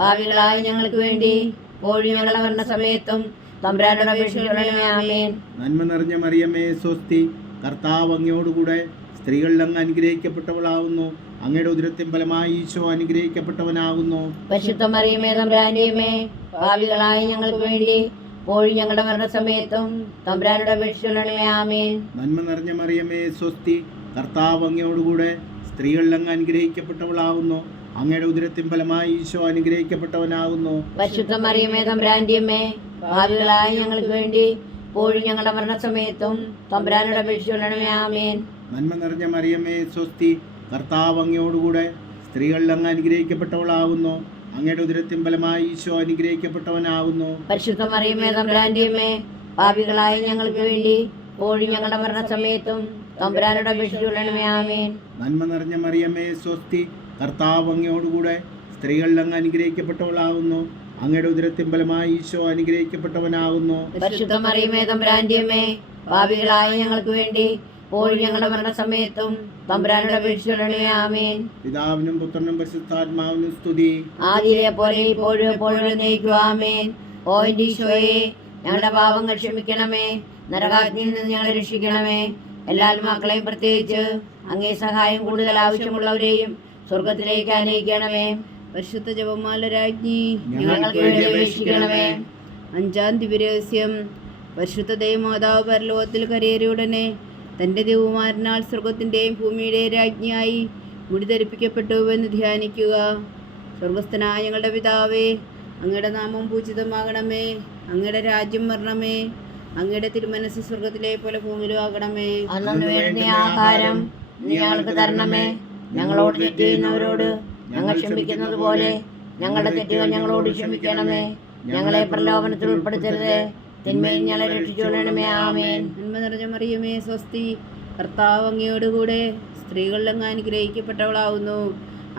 പാപികളായ ഞങ്ങൾക്ക് വേണ്ടി ഇപ്പോഴും ഞങ്ങളുടെ മരണസമയത്തും തമ്പുരാനോട് അപേക്ഷിച്ചുകൊള്ളണമേ. ആമേൻ. നന്മ നിറഞ്ഞ മറിയമേ, സ്വസ്തി. കർത്താവ് അങ്ങയോടുകൂടെ സ്ത്രീകളിൽ അങ്ങ് അനുഗ്രഹിക്കപ്പെട്ടവളാവുന്നു. അങ്ങയുടെ ഉദരത്തിൻ ഫലമായി ഈശോ അനുഗ്രഹിക്കപ്പെട്ടവനാകുന്നു. പരിശുദ്ധ മറിയമേ തമ്പുരാന്റെ അമ്മേ, പാപികളായ ഞങ്ങൾക്ക് വേണ്ടി ഇപ്പോഴും ഞങ്ങളുടെ മരണസമയത്തും തമ്പുരാനോട് അപേക്ഷിച്ചുകൊള്ളണമേ. ആമേൻ. നന്മ നിറഞ്ഞ മറിയമേ, സ്വസ്തി. കർത്താവ് അങ്ങയോടുകൂടെ സ്ത്രീകളിൽ അങ്ങ് അനുഗ്രഹിക്കപ്പെട്ടവളാവുന്നു. അങ്ങയുടെ ഉദരത്തിൻ ഫലമായി ഈശോ അനുഗ്രഹിക്കപ്പെട്ടവനാകുന്നു. പരിശുദ്ധ മറിയമേ തമ്പുരാന്റെ അമ്മേ, പാപികളായ ഞങ്ങൾക്ക് വേണ്ടി ഇപ്പോഴും ഞങ്ങളുടെ മരണസമയത്തും തമ്പുരാനോട് അപേക്ഷിച്ചുകൊള്ളണമേ. ആമേൻ. നന്മ നിറഞ്ഞ മറിയമേ, സ്വസ്തി. കർത്താവ് അങ്ങയോടുകൂടെ സ്ത്രീകളിൽ അങ്ങ് അനുഗ്രഹിക്കപ്പെട്ടവളാവുന്നു. അങ്ങയുടെ ഉദരത്തിൻ ഫലമായി ഈശോ അനുഗ്രഹിക്കപ്പെട്ടവനാകുന്നു. പരിശുദ്ധ മറിയമേ തമ്പുരാന്റെ അമ്മേ, പാപികളായ ഞങ്ങൾക്ക് വേണ്ടി ഇപ്പോഴും ഞങ്ങളുടെ മരണസമയത്തും തമ്പുരാനോട് അപേക്ഷിച്ചുകൊള്ളണമേ. ആമേൻ. നന്മ നിറഞ്ഞ മറിയമേ, സ്വസ്തി. കർത്താവ് അങ്ങയോടുകൂടെ സ്ത്രീകളിൽ അങ്ങ് അനുഗ്രഹിക്കപ്പെട്ടവളാവുന്നു. അങ്ങയുടെ ഉദരത്തിൻ ഫലമായി ഈശോ അനുഗ്രഹിക്കപ്പെട്ടവനാകുന്നു. പരിശുദ്ധ മറിയമേ തമ്പുരാന്റെ അമ്മേ, പാപികളായ ഞങ്ങൾക്ക് വേണ്ടി ഇപ്പോഴും ഞങ്ങളുടെ മരണസമയത്തും തമ്പുരാനോട് അപേക്ഷിച്ചുകൊള്ളണമേ. ആമേൻ. പിതാവിനും പുത്രനും പരിശുദ്ധാത്മാവിനും സ്തുതി. ആദിയിലെ പോലെ ഇപ്പോഴും എപ്പോഴും എന്നേക്കും. ആമേൻ. ഓ എൻ്റെ ഈശോയെ, ഞങ്ങളുടെ പാപങ്ങൾ ക്ഷമിക്കണമേ, നരകാഗ്നിയിൽ നിന്ന് ഞങ്ങളെ രക്ഷിക്കണമേ. എല്ലാ ആത്മാക്കളെയും പ്രത്യേകിച്ച് അങ്ങേ സഹായം കൂടുതൽ ആവശ്യമുള്ളവരെയും സ്വർഗത്തിലേക്ക് അനയിക്കണമേ. പരിശുദ്ധ ജപമാല രാജ്ഞി ഞങ്ങൾക്ക് വേണ്ടി അപേക്ഷിക്കണമേ. അഞ്ചാം ദിവ്യരഹസ്യം. പരിശുദ്ധ ദൈവമാതാവ് പരലോകത്തിൽ കരയേറിയുടനെ തൻ്റെ ദൈവകുമാരനാൽ സ്വർഗത്തിൻ്റെയും ഭൂമിയുടെയും രാജ്ഞിയായി മുടി ധരിപ്പിക്കപ്പെട്ടുവെന്ന് ധ്യാനിക്കുക. സ്വർഗസ്ഥനായ ഞങ്ങളുടെ പിതാവേ, അങ്ങയുടെ നാമം പൂജിതമാകണമേ, അങ്ങയുടെ രാജ്യം വരണമേ, അങ്ങയുടെ തിരുമനസ് സ്വർഗത്തിലെ പോലെ ഭൂമിയിലും ആകണമേ. അന്നു വേണ്ടുന്ന ആഹാരം നീ ഞങ്ങൾക്ക് തരണമേ. ഞങ്ങളോട് തെറ്റ് ചെയ്യുന്നവരോട് ഞങ്ങൾ ക്ഷമിക്കുന്നത് പോലെ ഞങ്ങളുടെ തെറ്റുകൾ ഞങ്ങളോട് ക്ഷമിക്കണമേ. ഞങ്ങളെ പ്രലോഭനത്തിൽ ഉൾപ്പെടുത്തരുതേ, തിന്മയിൽ ഞങ്ങളെ രക്ഷിച്ചുകൊള്ളണമേ. ആമേൻ. നന്മ നിറഞ്ഞ മറിയമേ, സ്വസ്തി. കർത്താവ് അങ്ങയോടുകൂടെ സ്ത്രീകളിൽ അങ്ങ് അനുഗ്രഹിക്കപ്പെട്ടവളാവുന്നു.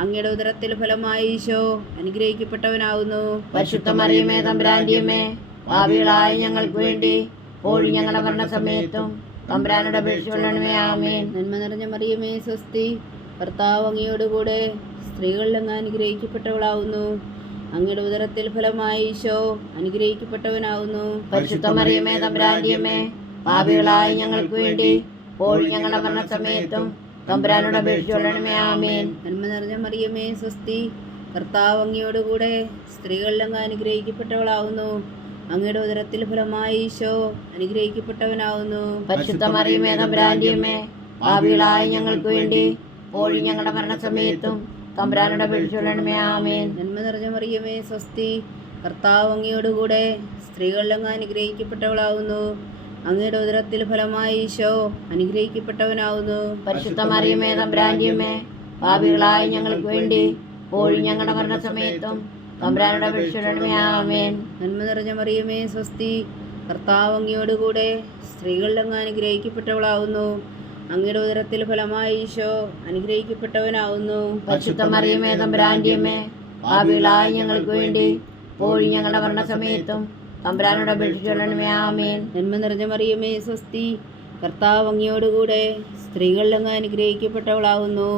അങ്ങയുടെ ഉദരത്തിൽ ഫലമായി ഈശോ അനുഗ്രഹിക്കപ്പെട്ടവനാവുന്നു. പരിശുദ്ധ മറിയമേ തമ്പുരാന്റെ അമ്മേ, പാപികളായ ഞങ്ങൾക്ക് വേണ്ടി ഇപ്പോഴും ഞങ്ങളുടെ മരണസമയത്തും തമ്പുരാനോട് അപേക്ഷിച്ചുകൊള്ളണമേ. ആമേൻ. നന്മ നിറഞ്ഞ മറിയമേ സ്വസ്തി, കർത്താവ് അങ്ങയോടുകൂടെ സ്ത്രീകളിൽ അങ്ങ് അനുഗ്രഹിക്കപ്പെട്ടവളാവുന്നു. അങ്ങയുടെ ഉദരത്തിൽ ഫലമായി ഈശോ അനുഗ്രഹിക്കപ്പെട്ടവനാവുന്നു. പരിശുദ്ധ മറിയമേ തമ്പുരാന്റെ അമ്മേ, പാപികളായ ഞങ്ങൾക്ക് വേണ്ടി ഇപ്പോഴും ഞങ്ങളുടെ മരണസമയത്തും തമ്പുരാനോട് അപേക്ഷിച്ചുകൊള്ളണമേ. ആമേൻ. നന്മ നിറഞ്ഞ മറിയമേ സ്വസ്തി, കർത്താവ് അങ്ങയോടുകൂടെ സ്ത്രീകളിൽ അങ്ങ് അനുഗ്രഹിക്കപ്പെട്ടവളാവുന്നു. അങ്ങയുടെ ഉദരത്തിൽ ഫലമായി ഈശോ അനുഗ്രഹിക്കപ്പെട്ടവനാവുന്നു. പരിശുദ്ധ മറിയമേ തമ്പുരാന്റെ അമ്മേ, പാപികളായ ഞങ്ങൾക്ക് വേണ്ടി ഇപ്പോഴും ഞങ്ങളുടെ മരണസമയത്തും തമ്പുരാനോട് അപേക്ഷിച്ചുകൊള്ളണമേ. ആമേൻ. നന്മ നിറഞ്ഞ മറിയമേ സ്വസ്തി, കർത്താവ് അങ്ങയോടുകൂടെ സ്ത്രീകളിൽ അങ്ങ് അനുഗ്രഹിക്കപ്പെട്ടവളാവുന്നു. അങ്ങയുടെ ഉദരത്തിൽ ഫലമായി ഈശോ അനുഗ്രഹിക്കപ്പെട്ടവനാവുന്നു. പരിശുദ്ധ മറിയമേ തമ്പുരാന്റെ അമ്മേ, പാപികളായ ഞങ്ങൾക്ക് വേണ്ടി ഇപ്പോഴും ഞങ്ങളുടെ മരണസമയത്തും തമ്പുരാനോട് അപേക്ഷിച്ചുകൊള്ളണമേ. ആമേൻ. നന്മ നിറഞ്ഞ മറിയമേ സ്വസ്തി, കർത്താവ് അങ്ങയോടുകൂടെ സ്ത്രീകളിൽ അങ്ങ് അനുഗ്രഹിക്കപ്പെട്ടവളാവുന്നു. അങ്ങയുടെ ഉദരത്തിൽ ഫലമായി ഈശോ അനുഗ്രഹിക്കപ്പെട്ടവനാവുന്നു. പരിശുദ്ധ മറിയമേ തമ്പുരാന്റെ അമ്മേ, പാപികളായ ഞങ്ങൾക്ക് വേണ്ടി ഇപ്പോഴും ഞങ്ങളുടെ മരണസമയത്തും തമ്പുരാനോട് അപേക്ഷിച്ചുകൊള്ളണമേ. ആമേൻ. നന്മ നിറഞ്ഞ മറിയമേ സ്വസ്തി, കർത്താവ് അങ്ങയോടുകൂടെ സ്ത്രീകളിൽ അങ്ങ് അനുഗ്രഹിക്കപ്പെട്ടവളാവുന്നു.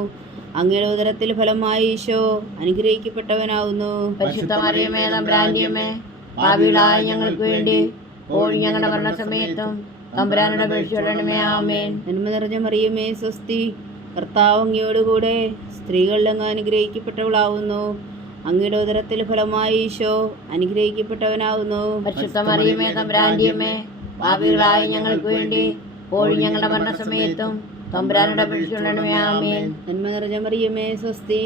അങ്ങയുടെ ഉദരത്തിൽ ഫലമായി ഈശോ അനുഗ്രഹിക്കപ്പെട്ടവനാവുന്നു. പരിശുദ്ധ മറിയമേ തമ്പുരാന്റെ അമ്മേ, പാപികളായ ഞങ്ങൾക്ക് വേണ്ടി ഇപ്പോഴും ഞങ്ങളുടെ മരണസമയത്തും തമ്പുരാനോട് അപേക്ഷിച്ചുകൊള്ളണമേ. ആമേൻ. നന്മ നിറഞ്ഞ മറിയമേ സ്വസ്തി, കർത്താവ് അങ്ങയോടുകൂടെ സ്ത്രീകളിൽ അങ്ങ് അനുഗ്രഹിക്കപ്പെട്ടവളാവുന്നു. അങ്ങയുടെ ഉദരത്തിൽ ഫലമായി ഈശോ അനുഗ്രഹിക്കപ്പെട്ടവനാവുന്നു. പരിശുദ്ധ മറിയമേ തമ്പുരാന്റെ അമ്മേ, പാപികളായ ഞങ്ങൾക്ക് വേണ്ടി ഇപ്പോഴും ഞങ്ങളുടെ മരണസമയത്തും തമ്പുരാനോട് അപേക്ഷിച്ചുകൊള്ളണമേ. ആമേൻ. നന്മ നിറഞ്ഞ മറിയമേ സ്വസ്തി,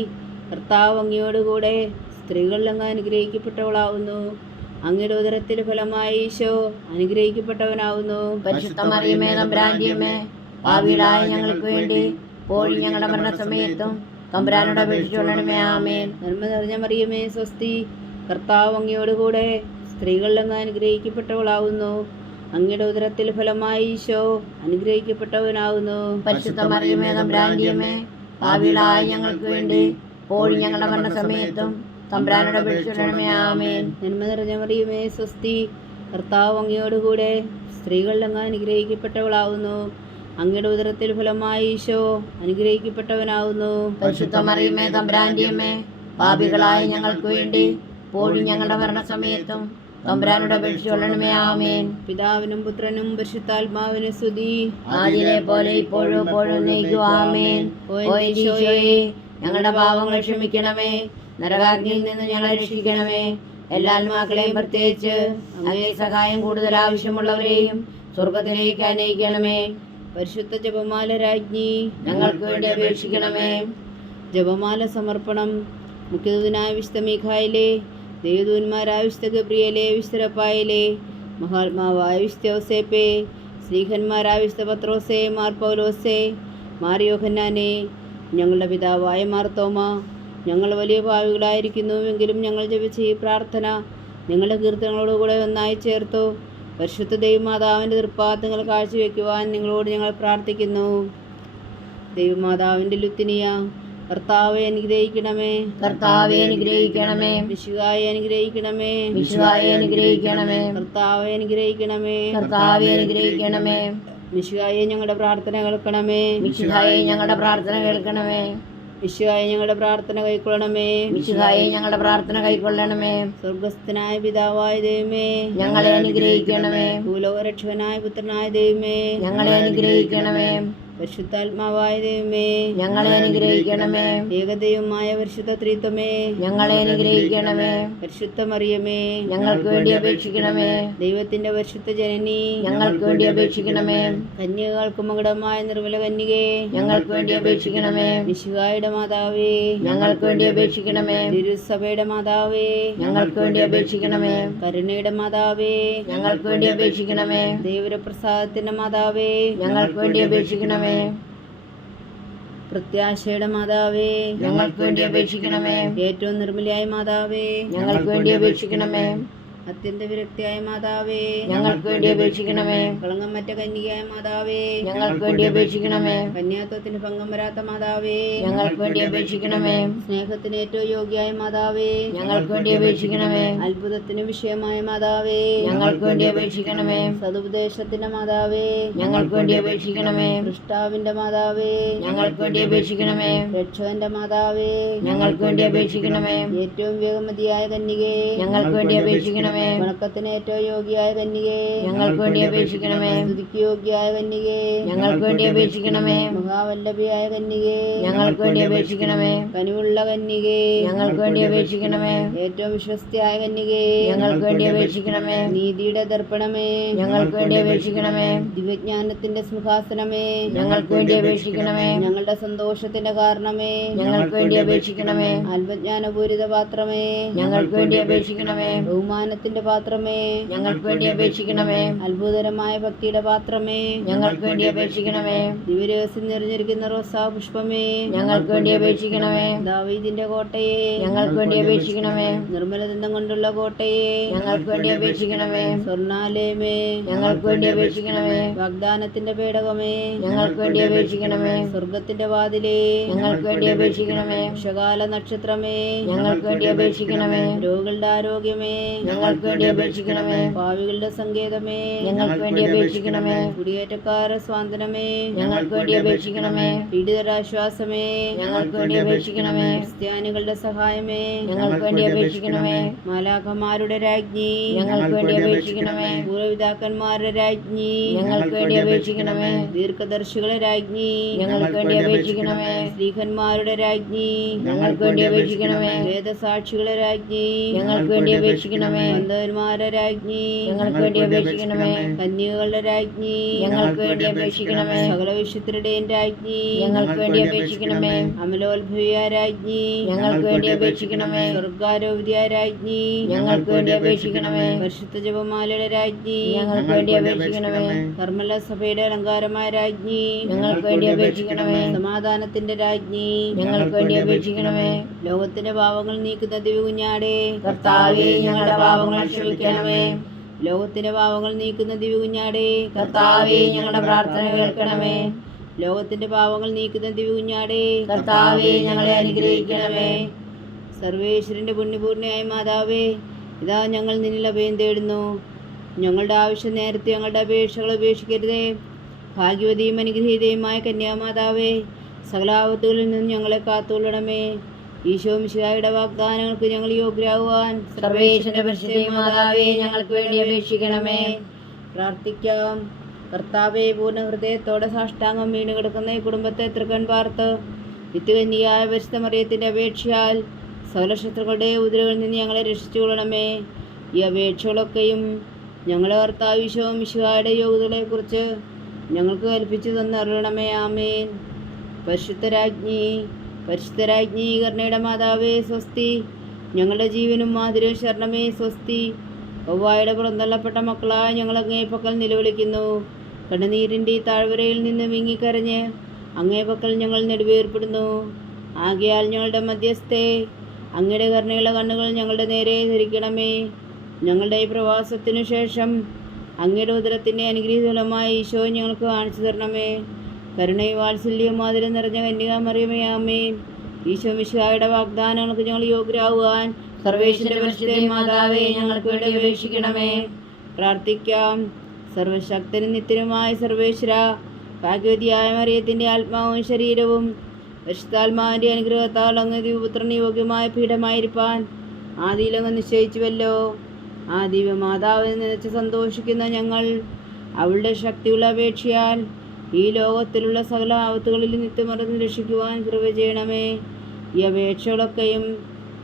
കർത്താവ് അങ്ങയോടുകൂടെ സ്ത്രീകളിൽ അങ്ങ് അനുഗ്രഹിക്കപ്പെട്ടവളാവുന്നു. അങ്ങയുടെ ഉദരത്തിൽ ഫലമായി ഈശോ അനുഗ്രഹിക്കപ്പെട്ടവനാവുന്നു. പരിശുദ്ധ മറിയമേ തമ്പുരാന്റെ അമ്മേ, പാപികളായ ഞങ്ങൾക്ക് വേണ്ടി ഇപ്പോഴും ഞങ്ങളുടെ മരണസമയത്തും തമ്പുരാനോട് അപേക്ഷിച്ചുകൊള്ളണമേ. ആമേൻ. നന്മ നിറഞ്ഞ മറിയമേ സ്വസ്തി, കർത്താവ് അങ്ങയോടുകൂടെ സ്ത്രീകളിൽ അങ്ങ് അനുഗ്രഹിക്കപ്പെട്ടവളാവുന്നു. അങ്ങയുടെ ഉദരത്തിൽ ഫലമായി ഈശോ അനുഗ്രഹിക്കപ്പെട്ടവനാവുന്നു. പരിശുദ്ധ മറിയമേ തമ്പുരാന്റെ അമ്മേ, പാപികളായ ഞങ്ങൾക്ക് വേണ്ടി ഇപ്പോഴും ഞങ്ങളുടെ മരണസമയത്തും തമ്പുരാനോട് അപേക്ഷിച്ചുകൊള്ളണമേ. ആമേൻ. നന്മ നിറഞ്ഞ മറിയമേ സ്വസ്തി, കർത്താവ് അങ്ങയോടുകൂടെ സ്ത്രീകളിൽ അങ്ങ് അനുഗ്രഹിക്കപ്പെട്ടവളാവുന്നു. അങ്ങയുടെ ഉദരത്തിൽ ഫലമായി ഈശോ അനുഗ്രഹിക്കപ്പെട്ടവനാവുന്നു. പരിശുദ്ധ മറിയമേ തമ്പുരാന്റെ അമ്മേ, പാപികളായ ഞങ്ങൾക്ക് വേണ്ടി ഇപ്പോഴും ഞങ്ങളുടെ മരണസമയത്തും തമ്പുരാനോട് അപേക്ഷിച്ചുകൊള്ളണമേ. ആമേൻ. പിതാവിനും പുത്രനും പരിശുദ്ധാത്മാവിനും സ്തുതി. ആദിയിലെ പോലെ ഇപ്പോഴും എപ്പോഴും എന്നേക്കും. ആമേൻ. ഓ ഈശോയേ, ഞങ്ങളുടെ പാപങ്ങൾ ക്ഷമിക്കണമേ, നരകാഗ്നിയിൽ നിന്ന് ഞങ്ങളെ രക്ഷിക്കണമേ. എല്ലാ ആത്മാക്കളെയും പ്രത്യേകിച്ച് അങ്ങേ സഹായം കൂടുതൽ ആവശ്യമുള്ളവരെയും സ്വർഗത്തിലേക്ക് അനയിക്കണമേ. പരിശുദ്ധ ജപമാല രാജ്ഞി, ഞങ്ങൾക്ക് വേണ്ടി അപേക്ഷിക്കണമേ. ജപമാല സമർപ്പണം. മുഖ്യദൂതനായ വിശുദ്ധ മീഖായേലേ, ദൈവദൂതന്മാരായ വിശുദ്ധ ഗബ്രിയേലേ, വിശുദ്ധ റഫായേലേ, മഹാത്മാവായ വിശുദ്ധ യോസേപ്പേ, ശ്രീഹന്മാരായ വിശുദ്ധ പത്രോസേ, മാർ പൗലോസേ, മാർ യോഹന്നാനേ, ഞങ്ങളുടെ പിതാവായ മാർത്തോമ, ഞങ്ങൾ വലിയ പാവികളായിരിക്കുന്നുവെങ്കിലും ഞങ്ങൾ ജപിച്ച ഈ പ്രാർത്ഥന നിങ്ങളുടെ കീർത്തനങ്ങളോടുകൂടെ ഒന്നായി ചേർത്തു. പരിശുദ്ധ ദൈവമാതാവിൻ്റെ തൃപ്പാദങ്ങൾ കാഴ്ചവെക്കുവാൻ നിങ്ങളോട് ഞങ്ങൾ പ്രാർത്ഥിക്കുന്നു. ദൈവമാതാവിൻ്റെ ലുത്തിനിയ, കർത്താവെ അനുഗ്രഹിക്കണമേ. കർത്താവെ അനുഗ്രഹിക്കണമേ. മിശിഹായെ അനുഗ്രഹിക്കണമേ. മിശിഹായെ അനുഗ്രഹിക്കണമേ. കർത്താവെ അനുഗ്രഹിക്കണമേ. കർത്താവെ അനുഗ്രഹിക്കണമേ. മിശിഹായെ ഞങ്ങളുടെ പ്രാർത്ഥന കേൾക്കണമേ. മിശിഹായെ ഞങ്ങളുടെ പ്രാർത്ഥന കേൾക്കണമേ. മിശിഹായെ ഞങ്ങളുടെ പ്രാർത്ഥന കൈക്കൊള്ളണമേ. മിശിഹായെ ഞങ്ങളുടെ പ്രാർത്ഥന കൈക്കൊള്ളണമേ. സ്വർഗസ്ഥനായ പിതാവായ ദൈവമേ, ഞങ്ങളെ അനുഗ്രഹിക്കണമേ. ഭൂലോകരക്ഷകനായ പുത്രനായ ദൈവമേ, ഞങ്ങളെ അനുഗ്രഹിക്കണമേ. പരിശുദ്ധാത്മാവായ ദൈവമേ, ഞങ്ങളെ അനുഗ്രഹിക്കണമേ. ഏകദൈവമായ പരിശുദ്ധ ത്രിത്വമേ, ഞങ്ങളെ അനുഗ്രഹിക്കണമേ. പരിശുദ്ധ മറിയമേ, ഞങ്ങൾക്ക് വേണ്ടി അപേക്ഷിക്കണമേ. ദൈവത്തിന്റെ പരിശുദ്ധ ജനനി, ഞങ്ങൾക്ക് വേണ്ടി അപേക്ഷിക്കണമേ. കന്യകൾക്ക് മകുടമായ നിർമ്മല കന്യകേ, ഞങ്ങൾക്ക് വേണ്ടി അപേക്ഷിക്കണമേ. മിശിഹായുടെ മാതാവേ, ഞങ്ങൾക്ക് വേണ്ടി അപേക്ഷിക്കണമേ. തിരുസഭയുടെ മാതാവേ, ഞങ്ങൾക്ക് വേണ്ടി അപേക്ഷിക്കണമേ. കരുണയുടെ മാതാവേ, ഞങ്ങൾക്ക് വേണ്ടി അപേക്ഷിക്കണമേ. ദൈവപ്രസാദത്തിന്റെ മാതാവേ, ഞങ്ങൾക്ക് വേണ്ടി അപേക്ഷിക്കണമേ. പ്രത്യാശയുടെ മാതാവേ, ഞങ്ങൾക്ക് വേണ്ടി അപേക്ഷിക്കണമേ. ഏറ്റവും നിർമ്മലയായ മാതാവേ, ഞങ്ങൾക്ക് വേണ്ടി അപേക്ഷിക്കണമേ. അത്യന്ത വിരക്തിയായ മാതാവേ, ഞങ്ങൾക്ക് വേണ്ടി അപേക്ഷിക്കണമേ. കളങ്കമറ്റ കന്യകയായ മാതാവേ, ഞങ്ങൾക്ക് വേണ്ടി അപേക്ഷിക്കണമേ. കന്യാത്വത്തിന് ഭംഗം വരാത്ത മാതാവേ, ഞങ്ങൾക്ക് വേണ്ടി അപേക്ഷിക്കണമേ. സ്നേഹത്തിന് ഏറ്റവും യോഗ്യയായ മാതാവേ, ഞങ്ങൾക്ക് വേണ്ടി അപേക്ഷിക്കണമേ. അത്ഭുതത്തിന് വിഷയമായ മാതാവേ, ഞങ്ങൾക്ക് വേണ്ടി അപേക്ഷിക്കണമേ. സതുപദേശത്തിന്റെ മാതാവേ, ഞങ്ങൾക്ക് വേണ്ടി അപേക്ഷിക്കണമേ. സൃഷ്ടാവിന്റെ മാതാവേ, ഞങ്ങൾക്ക് വേണ്ടി അപേക്ഷിക്കണമേ. രക്ഷകന്റെ മാതാവേ, ഞങ്ങൾക്ക് വേണ്ടി അപേക്ഷിക്കണമേ. ഏറ്റവും വേഗമതിയായ കന്യകേ, ഞങ്ങൾക്ക് വേണ്ടി അപേക്ഷിക്കണമേ. വണക്കത്തിന് ഏറ്റവും യോഗ്യയായ കന്യകേ, ഞങ്ങൾക്ക് വേണ്ടി അപേക്ഷിക്കണമേ. സ്തുതിക്ക് യോഗ്യയായ കന്യകേ, ഞങ്ങൾക്ക് വേണ്ടി അപേക്ഷിക്കണമേ. മഹാവല്ലഭിയായ കന്യകേ, ഞങ്ങൾക്ക് വേണ്ടി അപേക്ഷിക്കണമേ. കനിവുള്ള കന്യകേ, ഞങ്ങൾക്ക് വേണ്ടി അപേക്ഷിക്കണമേ. ഏറ്റവും വിശ്വസ്തയായ കന്യകേ, ഞങ്ങൾക്ക് വേണ്ടി അപേക്ഷിക്കണമേ. നീതിയുടെ ദർപ്പണമേ, ഞങ്ങൾക്ക് വേണ്ടി അപേക്ഷിക്കണമേ. ദിവ്യജ്ഞാനത്തിന്റെ സിംഹാസനമേ, ഞങ്ങൾക്ക് വേണ്ടി അപേക്ഷിക്കണമേ. ഞങ്ങളുടെ സന്തോഷത്തിന്റെ കാരണമേ, ഞങ്ങൾക്ക് വേണ്ടി അപേക്ഷിക്കണമേ. ആത്മജ്ഞാനപൂരിത പാത്രമേ, ഞങ്ങൾക്ക് വേണ്ടി അപേക്ഷിക്കണമേ. ബഹുമാനത്തിന്റെ പാത്രമേ, ഞങ്ങൾക്ക് വേണ്ടി അപേക്ഷിക്കണമേ. അത്ഭുതകരമായ ഭക്തിയുടെ പാത്രമേ, ഞങ്ങൾക്ക് വേണ്ടി അപേക്ഷിക്കണമേ. ദിവ്യരഹസ്യം നിറഞ്ഞിരിക്കുന്ന റോസാ പുഷ്പമേ, ഞങ്ങൾക്ക് വേണ്ടി അപേക്ഷിക്കണമേ. ദാവീദിന്റെ കോട്ടയെ, ഞങ്ങൾക്ക് വേണ്ടി അപേക്ഷിക്കണമേ. നിർമ്മലദന്തം കൊണ്ടുള്ള കോട്ടയെ, ഞങ്ങൾക്ക് വേണ്ടി അപേക്ഷിക്കണമേ. സ്വർണാലയമേ, ഞങ്ങൾക്ക് വേണ്ടി അപേക്ഷിക്കണമേ. വാഗ്ദാനത്തിന്റെ പേടകമേ, ഞങ്ങൾക്ക് വേണ്ടി അപേക്ഷിക്കണമേ. സ്വർഗത്തിന്റെ വാതിലേ, ഞങ്ങൾക്ക് വേണ്ടി അപേക്ഷിക്കണമേ. ഉഷകാല നക്ഷത്രമേ, ഞങ്ങൾക്ക് വേണ്ടി അപേക്ഷിക്കണമേ. രോഗികളുടെ ആരോഗ്യമേ, ഞങ്ങൾക്ക് വേണ്ടി അപേക്ഷിക്കണമേ. പാവികളുടെ സങ്കേതമേ, ഞങ്ങൾക്ക് വേണ്ടി അപേക്ഷിക്കണമേ. കുടിയേറ്റക്കാരുടെ സ്വാതന്ത്ര്യമേ, ഞങ്ങൾക്ക് വേണ്ടി അപേക്ഷിക്കണമേ. പീഡിതരാശ്വാസമേ, ഞങ്ങൾക്ക് വേണ്ടി അപേക്ഷിക്കണമേ. ക്രിസ്ത്യാനികളുടെ സഹായമേ, ഞങ്ങൾക്ക് വേണ്ടി അപേക്ഷിക്കണമേ. മാലാഖമാരുടെ രാജ്ഞി, ഞങ്ങൾക്ക് വേണ്ടി അപേക്ഷിക്കണമേ. പൂർവ്വപിതാക്കന്മാരുടെ രാജ്ഞി, ഞങ്ങൾക്ക് വേണ്ടി അപേക്ഷിക്കണമേ. ദീർഘദർശികളെ രാജ്ഞി, ഞങ്ങൾക്ക് വേണ്ടി അപേക്ഷിക്കണമേ. സ്ത്രീഹന്മാരുടെ രാജ്ഞി, ഞങ്ങൾക്ക് വേണ്ടി അപേക്ഷിക്കണമേ. വേദസാക്ഷികളെ രാജ്ഞി, ഞങ്ങൾക്ക് വേണ്ടി അപേക്ഷിക്കണമേ. അന്ധന്മാരുടെ രാജ്ഞി, ഞങ്ങൾക്ക് വേണ്ടി അപേക്ഷിക്കണമേ. കന്യകളുടെ രാജ്ഞി, ഞങ്ങൾക്ക് വേണ്ടി അപേക്ഷിക്കണമേ. സകല വിശുദ്ധരുടെയും രാജ്ഞി, ഞങ്ങൾക്ക് വേണ്ടി അപേക്ഷിക്കണമേ. അമലോത്ഭവിയ രാജ്ഞി, ഞങ്ങൾക്ക് വേണ്ടി അപേക്ഷിക്കണമേ. സ്വർഗാരോപിത രാജ്ഞി, ഞങ്ങൾക്ക് വേണ്ടി അപേക്ഷിക്കണമേ. പരിശുദ്ധ ജപമാലയുടെ രാജ്ഞി, ഞങ്ങൾക്ക് വേണ്ടി അപേക്ഷിക്കണമേ. കർമ്മല സഭയുടെ അലങ്കാരമായ രാജ്ഞി, ഞങ്ങൾക്ക് വേണ്ടി അപേക്ഷിക്കണമേ. സമാധാനത്തിന്റെ രാജ്ഞി, ഞങ്ങൾക്ക് വേണ്ടി അപേക്ഷിക്കണമേ. ലോകത്തിന്റെ പാവങ്ങൾ നീക്കുന്ന ദിവ്യകുഞ്ഞാടേ, കർത്താവേ, ഞങ്ങളുടെ പാപങ്ങൾ ക്ഷമിക്കണമേ. ലോകത്തിന്റെ പാവങ്ങൾ നീക്കുന്ന ദിവ്യകുഞ്ഞാടേ, കർത്താവേ, ഞങ്ങളുടെ പ്രാർത്ഥന കേൾക്കണമേ. ലോകത്തിന്റെ പാവങ്ങൾ നീക്കുന്ന ദിവ്യകുഞ്ഞാടേ, കർത്താവേ, ഞങ്ങളെ അനുഗ്രഹിക്കണമേ. സർവേശ്വരന്റെ പുണ്യപൂർണ്ണയായ മാതാവേ, ഇതാ ഞങ്ങൾ നിന്നിൽ അഭയം തേടുന്നു. ഞങ്ങളുടെ ആവശ്യം നേരത്തെ ഞങ്ങളുടെ അപേക്ഷകൾ ഉപേക്ഷിക്കരുതേ. ഭാഗ്യവതിയും അനുഗ്രഹീതയുമായ കന്യാമാതാവേ, സകലാപത്തുകളിൽ നിന്നും ഞങ്ങളെ കാത്തുകൊള്ളണമേ. ഈശോ മിശിഹായുടെ വാഗ്ദാനങ്ങൾക്ക് ഞങ്ങൾ യോഗ്യരാകുവാൻ സർവേശ്വരന്റെ പരിശുദ്ധ മാതാവേ, ഞങ്ങൾക്ക് വേണ്ടി അപേക്ഷിക്കണമേ. പ്രാർത്ഥിക്കാം. കർത്താവെ, പൂർണ്ണ ഹൃദയത്തോടെ സാഷ്ടാംഗം വീണ് കിടക്കുന്ന ഈ കുടുംബത്തെ തൃക്കൺ പാർത്ത് നിത്യകന്യയായ പരിശുദ്ധ മറിയത്തിൻ്റെ അപേക്ഷയാൽ സകല ശത്രുക്കളുടെ ഉദരകളിൽ നിന്ന് ഞങ്ങളെ രക്ഷിച്ചുകൊള്ളണമേ. ഈ അപേക്ഷകളൊക്കെയും ഞങ്ങളെ കർത്താവ് ഈശോ മിശിഹായുടെ യോഗ്യതകളെക്കുറിച്ച് ഞങ്ങൾക്ക് കൽപ്പിച്ചു തന്നറിയണമേ. ആമേൻ. പരിശുദ്ധരാജ്ഞി കരുണയുടെ മാതാവേ സ്വസ്തി. ഞങ്ങളുടെ ജീവനും മാധുര്യവും ശരണമേ സ്വസ്തി. ഒവ്വായുടെ പുറന്തള്ളപ്പെട്ട മക്കളായ ഞങ്ങൾ അങ്ങേപ്പക്കൽ നിലവിളിക്കുന്നു. കണ്ണുനീരിൻ്റെ ഈ താഴ്വരയിൽ നിന്ന് വിങ്ങിക്കരഞ്ഞ് അങ്ങേപ്പക്കൽ ഞങ്ങൾ നെടുവേർപ്പെടുന്നു. ആകയാൽ ഞങ്ങളുടെ മധ്യസ്ഥേ, അങ്ങയുടെ കരുണയുള്ള കണ്ണുകൾ ഞങ്ങളുടെ നേരെ ധരിക്കണമേ. ഞങ്ങളുടെ ഈ പ്രവാസത്തിനു ശേഷം അങ്ങയുടെ ഉദരത്തിൻ്റെ അനുഗ്രഹീതമായ ഈശോ ഞങ്ങൾക്ക് കാണിച്ചു തരണമേ. കരുണയും വാത്സല്യവും മാധുര്യം നിറഞ്ഞ കന്യകാമറിയമേ, ആമേൻ. ഈശോ മിശിഹായുടെ വാഗ്ദാനങ്ങൾക്ക് ഞങ്ങൾ യോഗ്യരാകുവാൻ സർവേശ്വരന്റെ പരിശുദ്ധ മാതാവേ, ഞങ്ങൾക്ക് വേണ്ടി അപേക്ഷിക്കണമേ. പ്രാർത്ഥിക്കാം. സർവശക്തനും നിത്യനുമായ സർവേശ്വര, ഭാഗ്യവതിയായ മറിയത്തിൻ്റെ ആത്മാവും ശരീരവും പരിശുദ്ധാത്മാവിൻ്റെ അനുഗ്രഹത്താൽ അങ്ങ് ദിവ്യപുത്രന് യോഗ്യമായ പീഠമായിരിക്കാൻ ആദിയിലങ്ങ് നിശ്ചയിച്ചുവല്ലോ. ആ ദിവ്യമാതാവിനെ നിലച്ച് സന്തോഷിക്കുന്ന ഞങ്ങൾ അവളുടെ ശക്തിയുള്ള അപേക്ഷയാൽ ഈ ലോകത്തിലുള്ള സകല ആപത്തുകളിൽ നിത്യമറന്ന് രക്ഷിക്കുവാൻ കൃപ ചെയ്യണമേ. ഈ അപേക്ഷകളൊക്കെയും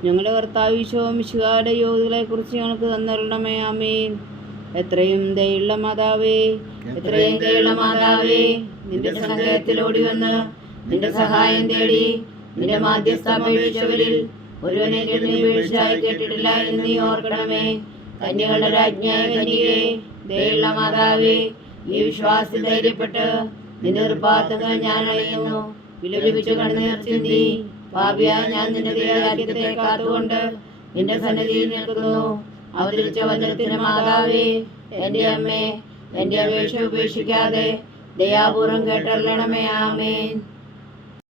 ഞങ്ങളുടെ കർത്താവ് ഈശോ മിശിഹായുടെ യോഗ്യതകളെക്കുറിച്ച് ഞങ്ങൾക്ക് തന്നറിയണമേ. ആമേൻ. എത്രയും ദയുള്ള മാതാവേ, എത്രയും ദയുള്ള മാതാവേ, നിന്റെ സങ്കേതത്തിലോടി വന്ന് നിന്റെ സഹായം തേടി നിന്റെ മാധ്യസ്ഥ അപേക്ഷിച്ചവരിൽ ഒരുവനെ വീഴ്ചയായി കേട്ടിട്ടില്ല എന്ന് നീ ഓർക്കണമേ. കന്യകളുടെ രാജ്ഞിയായ കന്യകേ, ദയുള്ള മാതാവേ, ഈ വിശ്വാസത്തിൽ ധൈര്യപ്പെട്ട് നിന്റെ കൃപാത്തങ്ങൾ ഞാൻ അണിയുന്നു. വിലപിച്ചു കണ്ണുനീർ ചിന്തി പാപിയായ ഞാൻ നിന്റെ ദയാവാക്യത്തെ കാത്തുകൊണ്ട് നിന്റെ സന്നിധിയിൽ നിൽക്കുന്നു. അവതരിച്ച വചനത്തിന്റെ മാതാവേ, എന്റെ അമ്മേ, എന്റെ അപേക്ഷ ഉപേക്ഷിക്കാതെ ദയാപൂർവം കേട്ടറിയണമേ. ആമേൻ.